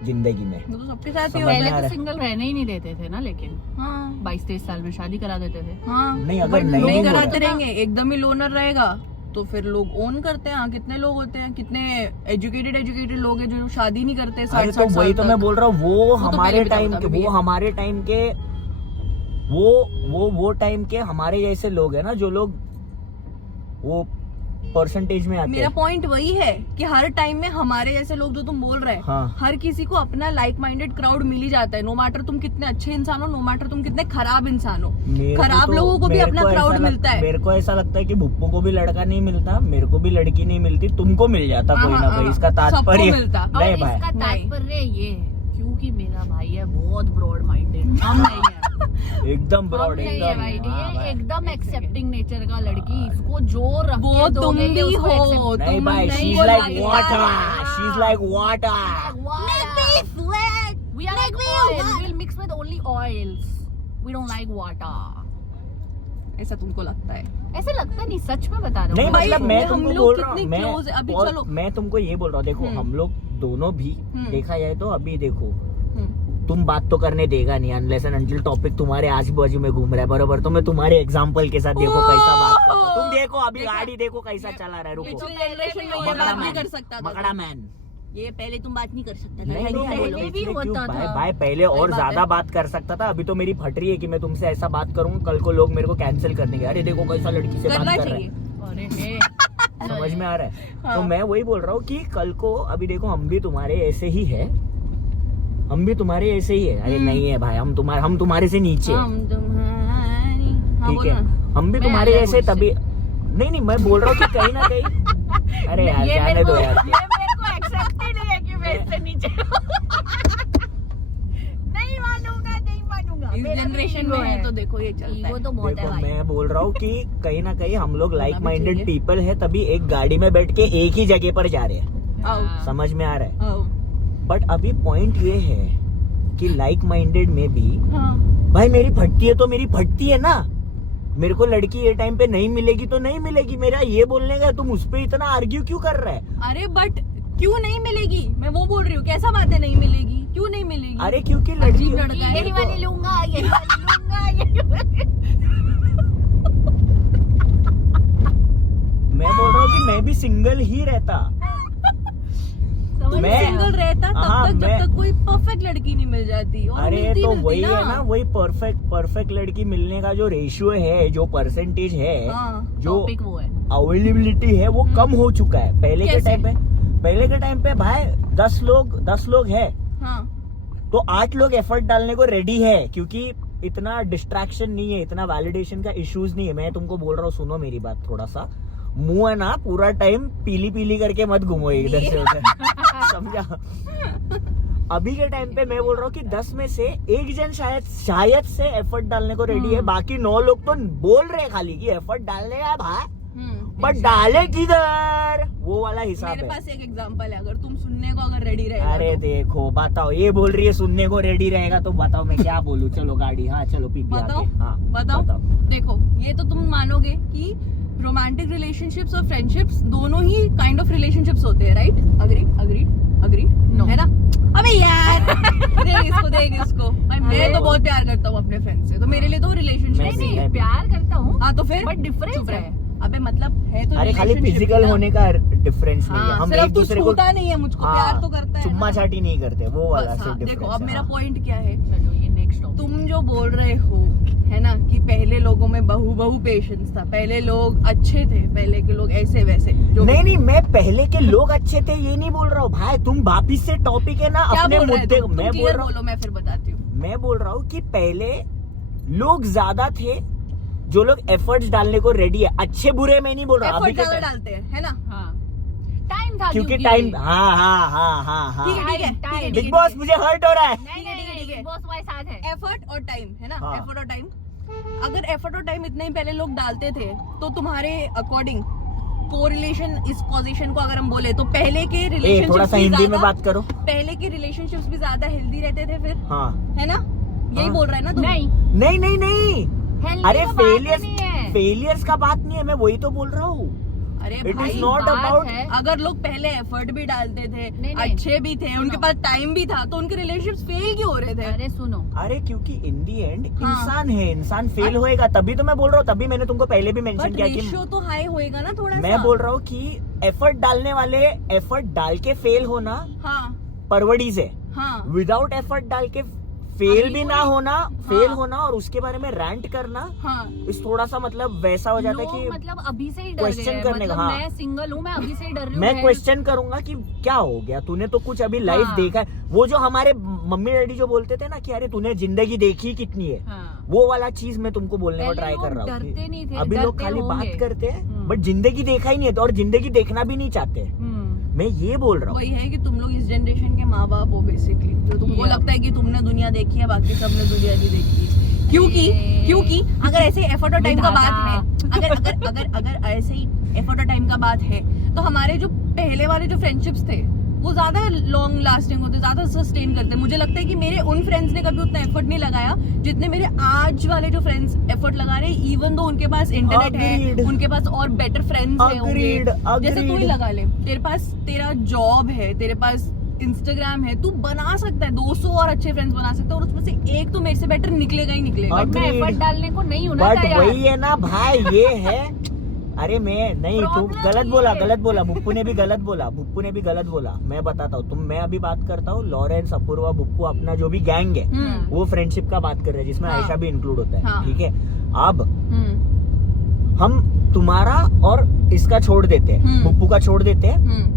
जिंदगी में। वो तो सबके साथ ही समझ हो में पहले आ रहा तो है। सिंगल रहने ही नहीं देते थे ना, लेकिन हाँ 22-23 साल में शादी करा देते थे। हाँ। नहीं, अगर But नहीं लोग भी हो कराते रहा- रहेंगे, एकदम ही लोनर रहेगा तो फिर लोग ओन करते हैं। हाँ, कितने लोग होते हैं, कितने एजुकेटेड लोग हैं जो शादी नहीं करते अरे 60 तो वही तो मैं बोल रहा हूँ, वो तो हमारे पहले भी था, टाइम अभी के भी वो है। हमारे टाइम के वो टाइम के हमारे जैसे लोग हैं ना, जो लोग वो परसेंटेज में आते मेरा हैं। पॉइंट वही है कि हर टाइम में हमारे जैसे लोग जो तुम बोल रहे हैं, हाँ। हर किसी को अपना लाइक माइंडेड क्राउड मिल ही जाता है। नो मैटर तुम कितने अच्छे इंसान हो, नो मैटर तुम कितने खराब इंसान हो, मेरे को खराब तो- लोगों को भी मेरे अपना को ऐसा क्राउड लग- मिलता है। मेरे को ऐसा लगता है कि भुप्पू को भी लड़का नहीं मिलता, मेरे को भी लड़की नहीं मिलती, तुमको मिल जाता कोई ना कोई। इसका सबको तात्पर्य मिलता। और नहीं भाई, इसका नहीं। तात्पर्य ये है क्योंकि मेरा भाई है बहुत ब्रॉड माइंडेड, हम नहीं है। एकदम ब्रॉड हम नहीं है एकदम। भाई, हाँ ये भाई। एकदम एक्सेप्टिंग नेचर का लड़की, इसको जो रख वो के तुम दोगे भी उसको हो, accept- नहीं तुम भाई, नहीं she's हो like लगता। water, हाँ। she's like water। We are like oil. We'll mix with only oils. We don't like water. ऐसा तुमको लगता है? ऐसे लगता नहीं, सच में बता रहा नहीं हूँ। भाई, मतलब मैं हम तुमको लोग बोल रहा हूँ, कितने close है। अभी और चलो। मैं तुमको ये बोल रहा हूँ, देखो हम लोग दोनों भी देखा जाए तो अभी देखो तुम बात तो करने देगा नहीं अनलेस एंड अनटिल टॉपिक तुम्हारे आजू बाजू में घूम रहा है, बरोबर। तो मैं तुम्हारे एग्जांपल के साथ देखो कैसा बात करता हूं। तुम देखो अभी गाड़ी देखो कैसा चला रहा है। रुको, पिछली जनरेशन में ये मकड़ा बात नहीं मैन, कर सकता था। मकड़ा मैन। ये पहले तुम बात नहीं कर सकता नहीं पहले नहीं, भी पिछले क्यों होता भाई था। भाई पहले और बात ज्यादा है। बात कर सकता था। अभी तो मेरी फट रही है कि मैं तुमसे ऐसा बात करूंगा, कल को लोग मेरे को कैंसिल करने के, अरे देखो कैसा लड़की से बात करना कर रहा चाहिए। है। अरे हे, समझ में आ रहा है? हाँ। तो मैं वही बोल रहा हूँ कि कल को अभी देखो हम भी तुम्हारे ऐसे ही है, हम भी तुम्हारे ऐसे ही है। अरे नहीं है भाई, हम तुम्हारे से नीचे हैं। हम तुम्हारी हाँ, ठीक बोल है, ना। हम भी मैं तुम्हारे अलग जैसे हूँ तभी नहीं मैं बोल रहा हूँ कि कहीं ना कहीं अरे यार ये जाने मेरे दो को यार। ये मेरे को एक्सेप्ट ही नहीं है कि मैं इससे नीचे हूँ। नहीं मानूंगा इस मेरा भी जनरेशन ego में है। तो देखो ये चलता ईगो है। तो बहुत है देखो भाई। मैं बोल रहा हूँ कि कहीं ना कहीं हम लोग लाइक भी माइंडेड चाहिए। पीपल है, तभी एक गाड़ी में बैठ के एक ही जगह पर जा रहे हैं। आओ। हाँ। समझ में आ रहा है? आओ। बट अभी पॉइंट ये है कि लाइक माइंडेड में भी हाँ। भाई मेरी फटती है तो मेरी फटती है ना। मेरे को लड़की ये टाइम पे नहीं मिलेगी तो नहीं मिलेगी। मेरा ये बोलने का तुम उस पर इतना आर्ग्यू क्यों कर रहा है? अरे बट क्यों नहीं मिलेगी, मैं वो बोल रही हूँ। कैसा बात है नहीं मिलेगी, क्यों नहीं मिलेगी? अरे क्योंकि अजीब लड़की लड़का है। यही वाली लूंगा, यही वाली लूंगा, यही वाली। मैं बोल रहा हूँ कि मैं भी सिंगल ही रहता। तुम मैं- सिंगल रहता तब हाँ, तक जब मैं- तक कोई परफेक्ट लड़की नहीं मिल जाती। और अरे मिलती तो मिलती वही है ना, वही परफेक्ट लड़की मिलने का जो रेशियो है, जो परसेंटेज है, हाँ। जो टॉपिक वो है। अवेलेबिलिटी है वो कम हो चुका है। पहले के कैसे? टाइम पे भाई 10 लोग है हाँ। तो 8 लोग एफर्ट डालने को रेडी है, क्योंकि इतना डिस्ट्रैक्शन नहीं है, इतना वैलिडेशन का इश्यूज नहीं है। मैं तुमको बोल रहा हूँ, सुनो मेरी बात थोड़ा सा, मुंह है ना पूरा टाइम पीली पीली करके मत घूमो इधर से उधर, समझा। अभी के टाइम पे मैं बोल रहा हूँ कि 10 में से एक जन शायद से एफर्ट डालने को रेडी है, बाकी 9 लोग तो बोल रहे हैं खाली कि एफर्ट डालने का भाई, बट डाले किधर, वो वाला हिसाब है। मेरे पास एक एग्जांपल है, अगर तुम सुनने को अगर रेडी रहेगा। अरे देखो बताओ, ये बोल रही है सुनने को रेडी रहेगा, तो बताओ मैं क्या बोलूं। चलो गाड़ी, हाँ चलो पीपी बताओ, हाँ बताओ। देखो ये तो तुम मानोगे कि रोमांटिक रिलेशनशिप्स और फ्रेंडशिप्स दोनों ही काइंड ऑफ रिलेशनशिप्स होते हैं, राइट? Agree No. है ना? अबे यार देख इसको भाई, मैं तो बहुत प्यार करता हूँ अपने फ्रेंड से, तो मेरे लिए तो रिलेशनशिप नहीं प्यार करता हूँ, हाँ तो फिर बट डिफरेंस है। अबे मतलब है तो अरे खाली relationship फिजिकल ही ना। होने का डिफरेंस नहीं है, हाँ, हम सिर्फ एक तू दूसरे को छूता नहीं है मुझको, प्यार तो करता है चुम्मा ना। चाटी नहीं करते, वो वाला बस, सिर्फ हाँ, डिफरेंस देखो अब है, मेरा हाँ। पॉइंट क्या है, चलो ये नेक्स्ट टॉपिक। तुम जो बोल रहे हो है ना कि पहले लोगों में बहु पेशेंस था, पहले लोग अच्छे थे, पहले के लोग ऐसे वैसे जो नहीं मैं पहले के लोग अच्छे थे ये नहीं बोल रहा हूँ भाई, तुम वापिस से टॉपिक है ना क्या अपने बोल रहे मुद्दे हो? को। मैं तुम बोल clear रहा हूँ, बोलो, मैं फिर बताती हूँ। मैं बोल रहा हूँ कि पहले लोग ज्यादा थे जो लोग एफर्ट्स डालने को रेडी है, अच्छे बुरे मैं नहीं बोल रहा एफर्ट अभी के ज्यादा टाइम, डालते हैं, है ना? हाँ टाइम था, क्योंकि टाइम, हाँ ठीक है, ठीक है, टाइम। ठीक बिग है, बॉस ठीक है। मुझे हर्ट हो रहा है। नहीं ठीक है, नहीं ठीक है, नहीं, ठीक है। बिग बॉस हमारे साथ है। एफर्ट और टाइम है ना, हाँ। एफर्ट और टाइम। अगर एफर्ट और टाइम इतने ही पहले लोग डालते थे, तो तुम्हारे अकॉर्डिंग कोरिलेशन इस पोजीशन को अगर हम बोले तो पहले के थोड़ा सा हिंदी में बात करो। पहले के रिलेशनशिप्स भी ज्यादा हेल्दी रहते थे फिर, हाँ है ना? यही बोल रहा है ना तुम? नहीं नहीं healthy अरे तो बात ही नहीं है। फेलियर्स का बात नहीं है, मैं वही तो बोल रहा हूँ। अरे It भाई is not बात about- है। अगर लोग पहले एफर्ट भी डालते थे, नहीं। अच्छे भी थे, उनके सुनो। पास टाइम भी था, तो उनके रिलेशनशिप्स फेल क्यों हो रहे थे? अरे सुनो, अरे क्योंकि इन दी एंड हाँ। इंसान है, इंसान फेल होएगा, तभी तो मैं बोल रहा हूँ, तभी मैंने तुमको पहले भी मेंशन बट किया कि रेशियो तो हाई होएगा ना थोड़ा मैं सा। बोल रहा हूँ कि एफर्ट डालने वाले एफर्ट डाल के फेल होना हाँ परवडीज है, हाँ विदाउट एफर्ट डाल के फेल अभी भी कोई- ना होना, फेल हाँ। होना और उसके बारे में रैंट करना, हाँ इस थोड़ा सा मतलब वैसा हो जाता है लोग कि मतलब अभी से ही डर question गए हैं। करने का, मतलब हाँ। मैं सिंगल हूँ, मैं अभी से ही डर रही हूँ। मैं health- क्वेश्चन करूंगा कि क्या हो गया, तूने तो कुछ अभी लाइफ हाँ। देखा है, वो जो हमारे मम्मी डैडी जो बोलते थे ना कि अरे तूने जिंदगी देखी कितनी है, हाँ। वो वाला चीज मैं तुमको बोलने को पहले ट्राई लोग कर रहा हूँ डरते कि नहीं थे, अभी लोग डरते खाली होंगे। बात करते हैं हम्म। बट जिंदगी देखा ही नहीं है, तो और जिंदगी देखना भी नहीं चाहते, मैं ये बोल रहा हूँ। वही है कि तुम लोग इस जनरेशन के माँ बाप हो बेसिकली, जो तुमको Yeah. लगता है कि तुमने दुनिया देखी है, बाकी सबने दुनिया नहीं देखी। क्योंकि अगर ऐसे एफर्ट और टाइम का बात है, अगर ऐसे ही एफर्ट और टाइम का बात है, तो हमारे जो पहले वाले जो फ्रेंडशिप्स थे वो ज्यादा लॉन्ग लास्टिंग होते, ज्यादा सस्टेन करते। मुझे लगता है कि मेरे उन फ्रेंड्स ने कभी उतना एफर्ट नहीं लगाया जितने मेरे आज वाले जो फ्रेंड्स एफर्ट लगा रहे हैं, इवन दो उनके पास इंटरनेट है, Agreed. उनके पास और बेटर फ्रेंड्स है होंगे। Agreed. जैसे तू ही लगा ले, तेरे पास तेरा जॉब है, तेरे पास इंस्टाग्राम है, तू बना सकता है 200 और अच्छे फ्रेंड्स बना सकता है, और उसमें से एक तो मेरे से बेटर निकलेगा ही निकलेगा। बट मैं Agreed. एफर्ट डालने को नहीं हूँ ना बट तैयार। वही है ना भाई, ये है। अरे मैं नहीं, तू Problem गलत ये बोला, है। बुप्पू ने भी गलत बोला, मैं बताता हूँ। मैं अभी बात करता हूँ लॉरेंस, अपूर्वा, बुप्पू, अपना जो भी गैंग है, वो फ्रेंडशिप का बात कर रहे हैं जिसमें हाँ। आयशा भी इंक्लूड होता है, हाँ। ठीक है। अब हम तुम्हारा और इसका छोड़ देते हैं, बुप्पू का छोड़ देते हैं,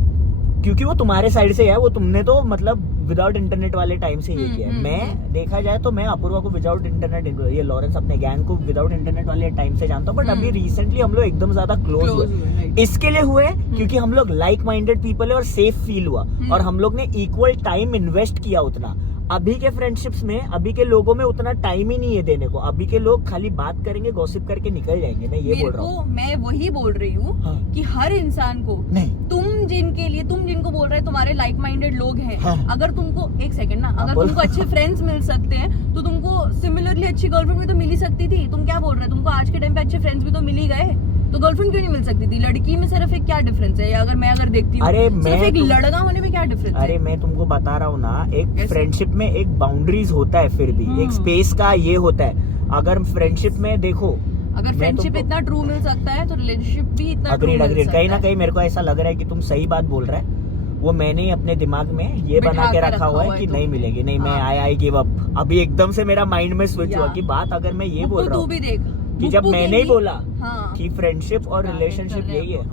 क्योंकि वो तुम्हारे साइड से है, वो तुमने तो मतलब विदाउट इंटरनेट वाले टाइम से ये किया है। मैं देखा जाए तो मैं अपूर्वा को विदाउट इंटरनेट, ये लॉरेंस अपने गैंग को विदाउट इंटरनेट वाले टाइम से जानता हूँ, बट अभी रिसेंटली हम लोग एकदम ज्यादा क्लोज हुए। इसके लिए हुए क्योंकि हम लोग लाइक माइंडेड पीपल है और सेफ फील हुआ, और हम लोग ने इक्वल टाइम इन्वेस्ट किया उतना। अभी के फ्रेंडशिप्स में, अभी के लोगों में उतना टाइम ही नहीं है देने को। अभी के लोग खाली बात करेंगे, गॉसिप करके निकल जाएंगे। मैं ये बोल रहा हूँ। मैं वही बोल रही हूँ हाँ। कि हर इंसान को, नहीं, तुम जिनको बोल रहे हो तुम्हारे लाइक माइंडेड लोग हैं, हाँ। अगर तुमको एक सेकंड ना, अगर बोल। तुमको अच्छे फ्रेंड्स मिल सकते हैं, तो तुमको सिमिलरली अच्छी गर्लफ्रेंड भी तो मिल ही सकती थी। तुम क्या बोल रहे हो? तुमको आज के टाइम पे अच्छे फ्रेंड्स भी तो मिल ही गए, तो गर्लफ्रेंड क्यों नहीं मिल सकती थी? लड़की में सिर्फ एक क्या डिफरेंस है? या अगर देखती हूँ, अरे सिर्फ एक लड़का होने में क्या डिफरेंस है? अरे मैं तुमको बता रहा हूँ ना, एक कैसे? फ्रेंडशिप में एक बाउंड्रीज होता है, फिर भी एक स्पेस का ये होता है। अगर फ्रेंडशिप में देखो, अगर फ्रेंडशिप इतना ट्रू मिल सकता है, तो रिलेशनशिप भी इतना ट्रू मिल अग्रीड, सकता कहीं ना है। कहीं मेरे को ऐसा लग रहा है कि तुम सही बात बोल रहे है। वो मैंने अपने दिमाग में ये बिठा बना के के रखा हुआ है कि तो। नहीं मिलेगी, नहीं मैं हाँ। I give up. अभी एकदम से मेरा माइंड में स्विच या। हुआ कि बात अगर मैं ये बोल रहा तू हूँ भी देख कि जब मैंने ही बोला हाँ। कि फ्रेंडशिप और रिलेशनशिप यही है।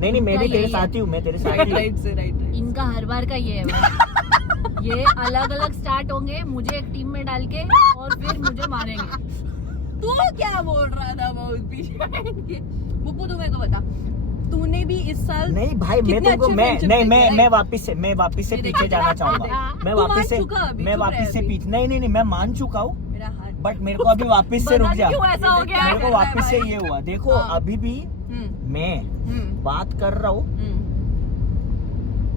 नहीं, मैं भी तेरे साथ ही हूँ, मैं तेरे साथ ही हूँ। राइट से राइट। इनका हर बार का ये है ये अलग अलग स्टार्ट होंगे, मुझे एक टीम में डाल के और फिर मुझे मारेंगे। तू क्या बोल रहा था बहुत पीछे? बुप्पू तू मेरे को बता, तूने भी इस साल नहीं भाई, मैं कितने तुमको अच्छे मैं friendship नहीं देखे, मैं वापस से पीछे जाना चाहूंगा। मैं तू मान वापस से चुका अभी, मैं चुप वापस रह से अभी। पीछे नहीं मैं मान चुका हूँ, मेरा हाथ बट मेरे को अभी वापस से रुक पता जा। नहीं क्यों ऐसा हो गया। मेरे को करता है वापस से भाई। ये हुआ, देखो हाँ। अभी भी मैं बात कर रहा हूँ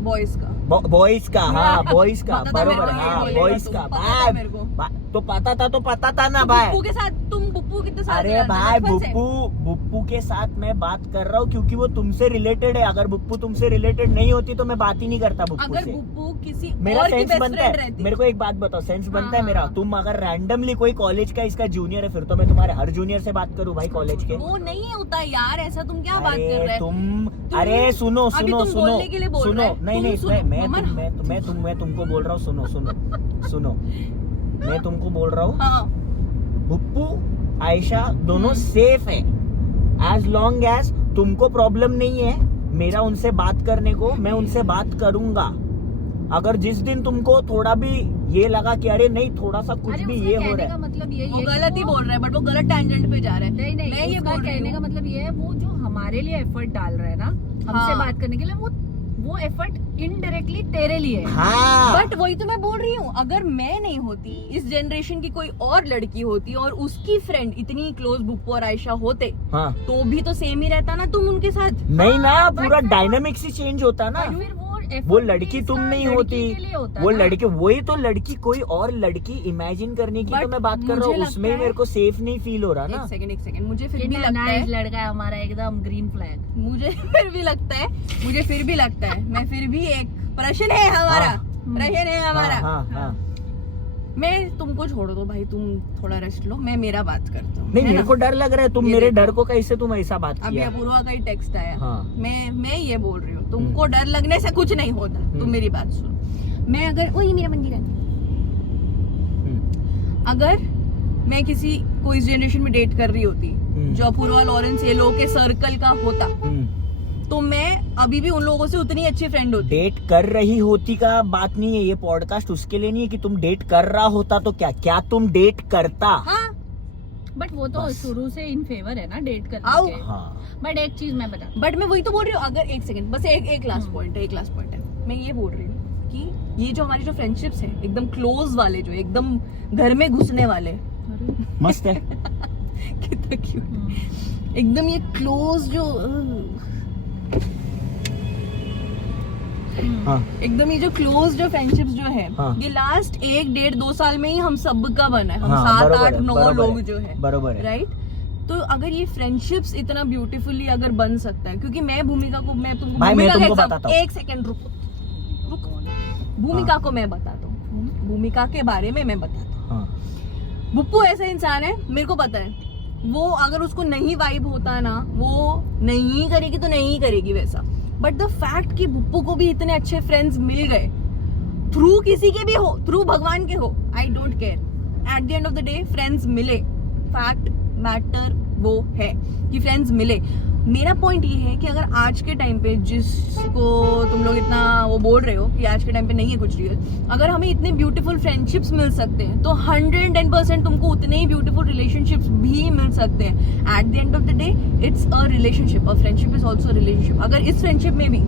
बॉयज का बॉयज का, हाँ बॉयज का, पता था मेरे बरोबर, को, हाँ ये बॉयज बोलेगा का तू, पता था मेरे को। तो पता था ना भाई। बुप्पू के साथ तुम बुप्पू कितने साल से अरे जानते हो? भाई बचपन से? बुप्पू के साथ मैं बात कर रहा हूँ क्योंकि वो तुमसे रिलेटेड है। अगर बुप्पू तुमसे रिलेटेड नहीं होती तो मैं बात ही नहीं करता बुप्पू अगर से। बुप्पू किसी मेरा और की सेंस बेस्ट बनता फ्रेंड है, रहती मेरे को एक बात बताओ, सेंस बनता है हाँ, मेरा। हाँ। तुम अगर रैंडमली कोई कॉलेज का इसका जूनियर है, फिर तो मैं तुम्हारे हर जूनियर से बात करूँ भाई कॉलेज के। वो नहीं होता यार, ऐसा तुम क्या बात कर अरे रहे अरे सुनो अभी तुम बोलने के लिए बोल रहे हो। नहीं तुम नहीं सुनो, मैं तुमको बोल रहा हूँ, सुनो मैं तुमको बोल रहा हूँ, हाँ बुप्पू आयशा दोनों सेफ है। एज लॉन्ग एज तुमको प्रॉब्लम नहीं है मेरा उनसे बात करने को, मैं उनसे बात करूंगा। अगर जिस दिन तुमको थोड़ा भी ये लगा कि अरे नहीं थोड़ा सा कुछ अरे भी उसका ये हो कहने रहा का है, मतलब ये वो है कि गलत ही बोल रहा है, बट वो गलत टैंजेंट पे जा रहा है। नहीं मैं ये उसका बोल रही कहने का हूँ। मतलब ये है, वो जो हमारे लिए एफर्ट डाल रहा है ना हमसे हाँ। बात करने के लिए, वो एफर्ट इनडायरेक्टली तेरे लिए है। हाँ बट वही तो मैं बोल रही हूँ, अगर मैं नहीं होती, इस जनरेशन की कोई और लड़की होती और उसकी फ्रेंड इतनी क्लोज बुप्पू और आयशा होते, हाँ तो भी तो सेम ही रहता ना तुम उनके साथ। नहीं ना, हाँ, पूरा but- डायनामिक्स ही चेंज होता ना। फिर वो लड़की तुम नहीं होती, वो लड़की लड़की वही तो लड़की कोई और लड़की इमेजिन करने की तो But मैं बात कर रहा मुझे हूँ, उसमें ही लगता मेरे को सेफ नहीं फील हो रहा ना। एक सेकंड मुझे फिर भी लगता है, लड़का है हमारा एकदम ग्रीन फ्लैग। मुझे फिर भी लगता है मैं फिर भी एक प्रश्न है हमारा, हाँ। प्रश्न है हमारा। हाँ। मैं तुमको छोड़ दो भाई, तुम थोड़ा रेस्ट लो, मैं मेरा बात करता हूँ। नहीं है मेरे ना? को डर लग रहा है, तुम ये मेरे देखो। डर को कैसे तुम ऐसा बात अभी किया। अपूर्वा का ही टेक्स्ट आया। हाँ। मैं ये बोल रही हूँ, तुमको डर लगने से कुछ नहीं होता। तुम मेरी बात सुनो, मैं अगर वही मेरा मंदिर है, अगर मैं किसी को इस जनरेशन में डेट कर रही होती जो अपूर्वा लॉरेंस ये लोग के सर्कल का होता, तो मैं अभी भी उन लोगों से उतनी अच्छी फ्रेंड होती। डेट कर रही होती का बात नहीं है, ये पॉडकास्ट उसके लिए नहीं है कि तुम डेट कर रहा होता तो क्या तुम डेट करता। हाँ बट वो तो बस। शुरू से इन फेवर है ना डेट करने आओ। के। हाँ बट एक चीज मैं बता, बट मैं वही तो बोल रही हूँ, अगर एक सेकंड बस एक लास्ट पॉइंट है, मैं ये बोल रही हूँ कि ये जो हमारी जो फ्रेंडशिप्स है एकदम क्लोज वाले, जो एकदम घर में घुसने वाले, मस्त है। कितना क्यूट, एकदम ये क्लोज जो हाँ एकदम ये जो क्लोज जो फ्रेंडशिप्स जो है, हाँ। ये लास्ट 1-1.5-2 साल में ही हम सब का बना है। हम हाँ, 7, बरोबर 8, है, 9 बरोबर लोग है, जो है, बरोबर है। राइट। तो अगर ये फ्रेंडशिप्स इतना ब्यूटीफुली अगर बन सकता है, क्योंकि मैं भूमिका को, मैं तुमको भाई, मैं भूमिका तुमको का बताता हूँ। एक सेकंड रुको, भूमिका को मैं बताता हूँ, भूमिका के बारे में मैं बताता हूँ। हाँ बुप्पू ऐसा इंसान है, मेरे को पता है, वो अगर उसको नहीं वाइब होता ना, वो नहीं करेगी तो नहीं करेगी वैसा। बट द फैक्ट कि बुप्पू को भी इतने अच्छे फ्रेंड्स मिल गए, थ्रू किसी के भी हो, थ्रू भगवान के हो, I don't care, eight the end of the day friends मिले। फैक्ट मैटर वो है कि फ्रेंड्स मिले। मेरा पॉइंट ये है कि अगर आज के टाइम पे, जिसको तुम लोग इतना वो बोल रहे हो कि आज के टाइम पे नहीं है कुछ रियल, अगर हमें इतने ब्यूटीफुल फ्रेंडशिप्स मिल सकते हैं तो 110% तुमको उतने ही ब्यूटीफुल रिलेशनशिप्स भी मिल सकते हैं। Eight the end of the day it's a relationship, a friendship is also relationship. अगर इस फ्रेंडशिप में भी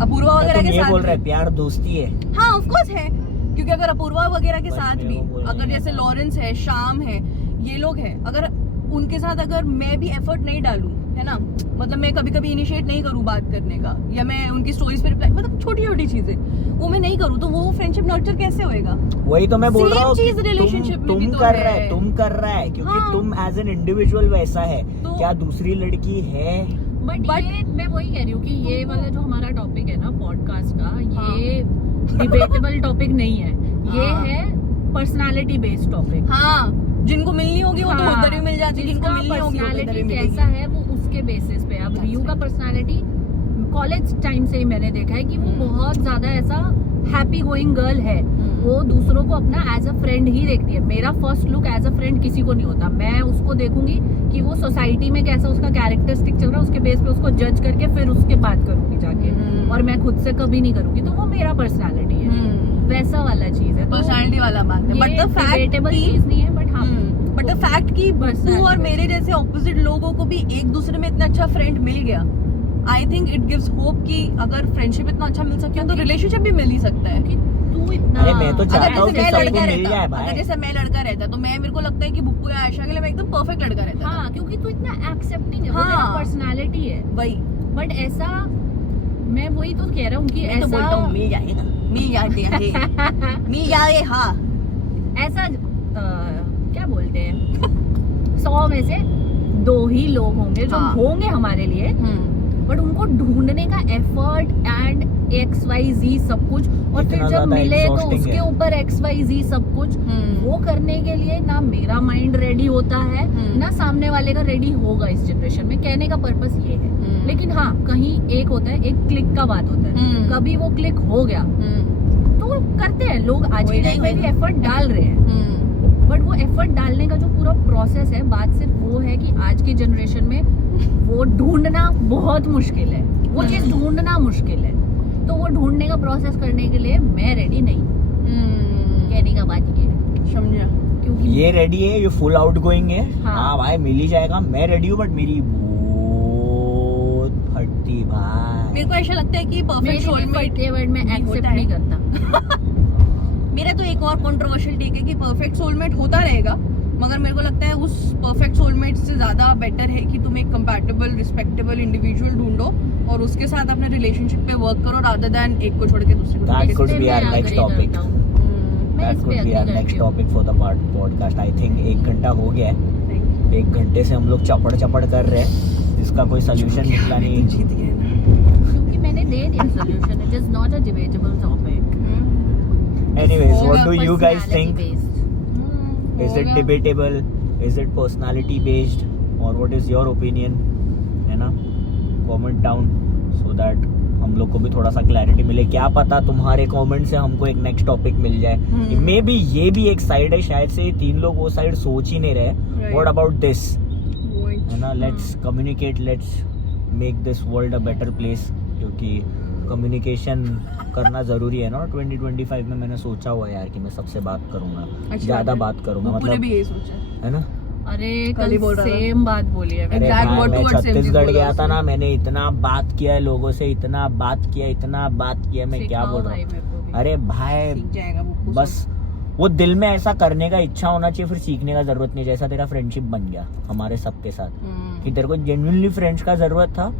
अपूर्वा वगैरह तुम के ये साथ बोल रहे भी- प्यार दोस्ती है। हाँ ऑफ कोर्स है, क्योंकि अगर अपूर्वा वगैरह के बस साथ मेरे भी, को बोलने अगर जैसे का। लॉरेंस है, शाम है, ये लोग हैं, अगर उनके साथ अगर मैं भी एफर्ट नहीं डालूं, है ना, मतलब मैं कभी कभी इनिशिएट नहीं करूं बात करने का, या मैं उनकी स्टोरीज पे रिप्लाई, मतलब छोटी छोटी चीजें वो मैं नहीं करूं, तो वो फ्रेंडशिप नर्चर कैसे होएगा? वही तो मैं बोल रहा हूँ Same कि चीज relationship में भी तुम तो कर है। रहा है, तुम कर रहा है क्योंकि हाँ। तुम एज एन इंडिविजुअल वैसा है। तो- क्या दूसरी लड़की है? बट ये मैं वही कह रही हूँ कि ये वाला जो हमारा टॉपिक है ना पॉडकास्ट का, हाँ। ये डिबेटेबल टॉपिक नहीं है, ये हाँ। है पर्सनालिटी बेस्ड टॉपिक। हाँ, जिनको मिलनी होगी वो तो हाँ, उधर ही मिल जाती है, जिनको जिसका मिलनी होगी वो तो इधर ही पर्सनालिटी मिलेगी। कैसा है वो उसके बेसिस पे। अब रियू का पर्सनालिटी कॉलेज टाइम से ही मैंने देखा है कि वो बहुत ज्यादा ऐसा हैप्पी गोइंग गर्ल है, वो दूसरों को अपना एज अ फ्रेंड ही देखती है। मेरा first look as a friend किसी को नहीं होता, मैं उसको देखूंगी कि वो सोसाइटी में कैसा उसका कैरेक्टरिस्टिक चल रहा है, उसके बेस पे उसको जज करके फिर उसके बात करूंगी जाके, और मैं खुद से कभी नहीं करूंगी। तो वो मेरा पर्सनालिटी है। वैसा वाला चीज है, तो पर्सनालिटी वाला बात है, बट द फैक्ट डिबेटेबल चीज नहीं है, बट हाँ बट द फैक्ट कि बुप्पू और मेरे जैसे ऑपोजिट लोगों को भी एक दूसरे में इतना अच्छा फ्रेंड मिल गया, I think it gives hope कि अगर फ्रेंडशिप इतना अच्छा मिल सकता है तो रिलेशनशिप भी मिल ही सकता है। तू इतना अरे मैं तो चाहता हूँ कि मैं सबको लड़का मिल जाए रहता, भाई। अगर जैसे मैं लड़का रहता तो मैं, मेरे को लगता है कि बुप्पू या आयशा के लिए मैं एकदम परफेक्ट लड़का रहता। हाँ, क्योंकि तू इतना एक्सेप्टिंग है, वो हाँ। तेरा पर्सनालिटी है वही बट ऐसा, मैं वही तो कह रहा हूँ कि मैं तो बोलता हूँ मिल जाएगा, मिल जाते हैं, मिल जाए। हाँ ऐसा क्या बोलते हैं 100 में से 2 ही लोग होंगे जो हाँ। होंगे हमारे लिए, बट उनको ढूंढने का एफर्ट एंड XYZ सब कुछ, और फिर इतना जब ज्यादा मिले तो exhausting उसके है। ऊपर XYZ सब कुछ, वो करने के लिए ना मेरा माइंड रेडी होता है ना सामने वाले का रेडी होगा इस जनरेशन में। कहने का पर्पस ये है, लेकिन हाँ कहीं एक होता है, एक क्लिक का बात होता है, कभी वो क्लिक हो गया तो करते हैं लोग, आज के टाइम में भी एफर्ट डाल रहे हैं, बट वो एफर्ट डालने का जो पूरा प्रोसेस है, बात सिर्फ वो है कि आज की जनरेशन में वो ढूंढना बहुत मुश्किल है, वो चीज ढूंढना मुश्किल है, तो वो ढूंढने का प्रोसेस करने के लिए मैं रेडी नहीं। कहने का बात ये है, समझा? क्योंकि ये रेडी है, ये फुल आउट गोइंग है। हाँ। हाँ भाई मिल ही जाएगा, मैं रेडी हूँ, बट मेरी बहुत फटती भाई। मेरे को ऐसा लगता है कि परफेक्ट सोलमेट, वर्ड में एक्सेप्ट होता है। नहीं करता। मेरा तो एक और कंट्रोवर्शियल टेक है कि परफेक्ट सोलमेट होता रहेगा, मगर मेरे को लगता है उस परफेक्ट सोलमेट से ज्यादा बेटर है कि तुम एक कंपैटिबल रिस्पेक्टेबल इंडिविजुअल ढूंढो और उसके साथ अपने रिलेशनशिप पे वर्क करो, रादर देन एक को छोड़ के दूसरे को। That इस could पे be मैं our next agree topic. करता हूँ। मैं That इस could पे be our agree next करती हूँ। topic for the podcast. I think 1 घंटा हो गया है, 1 घंटे से हम लोग चपड़ कर रहे हैं, जिसका कोई सोल्यूशन निकला नहीं। जीत गए ना। क्योंकि मैंने दे दिया solution, it is not a debatable topic. Anyways, what do you guys think? Is it होगा। debatable? Is it personality based? Or what is your opinion? है ना? Comment down so that हम लोग को भी थोड़ा सा क्लैरिटी मिले। क्या पता तुम्हारे कमेंट से हमको एक नेक्स्ट टॉपिक मिल जाए। मे बी ये भी एक साइड है, शायद से 3 लोग वो साइड सोच ही नहीं रहे। What about this? है ना? Let's communicate. Let's make this world a better place. क्योंकि कम्युनिकेशन करना जरूरी है ना। 2025 में मैंने सोचा हुआ है यार कि मैं सबसे बात करूंगा, ज्यादा बात करूंगा, बुप्पू ने मतलब भी यही सोचा है ना। अरे कल ही कल बोल रहा था। सेम बात बोली है। अरे Exact भाई, word to मैं word same चीज छत्तीसगढ़ बोला गया था उसने। ना, मैंने इतना बात किया है लोगों से, इतना बात किया, मैं क्या बोल रहा भाई हूँ। मेरे को भी। अरे भाई सीख जाएगा बुप्पू। बस वो दिल में ऐसा करने का इच्छा होना चाहिए, फिर सीखने का जरूरत नहीं। जैसा तेरा फ्रेंडशिप बन गया हमारे सबके साथ कि तेरे को जेन्युइनली फ्रेंड्स का जरूरत था,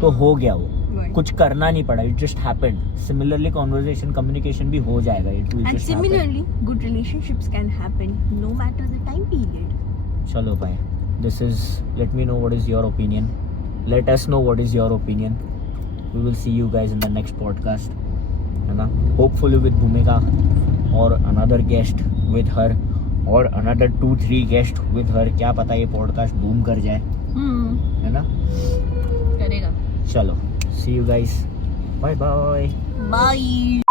तो हो गया वो, कुछ करना नहीं पड़ा, it just happened. Similarly conversation communication भी हो जाएगा, it will And just happen. similarly, good relationships can happen no matter the time period. चलो भाई, this is, let me know what is your opinion, let us know what is your opinion. We will see you guys in the next podcast, है ना। Hopefully with Bhumika or another guest with her or another 2-3 guest with her, क्या पता ये podcast boom कर जाए, है ना। करेगा। चलो, see you guys, bye bye. Bye.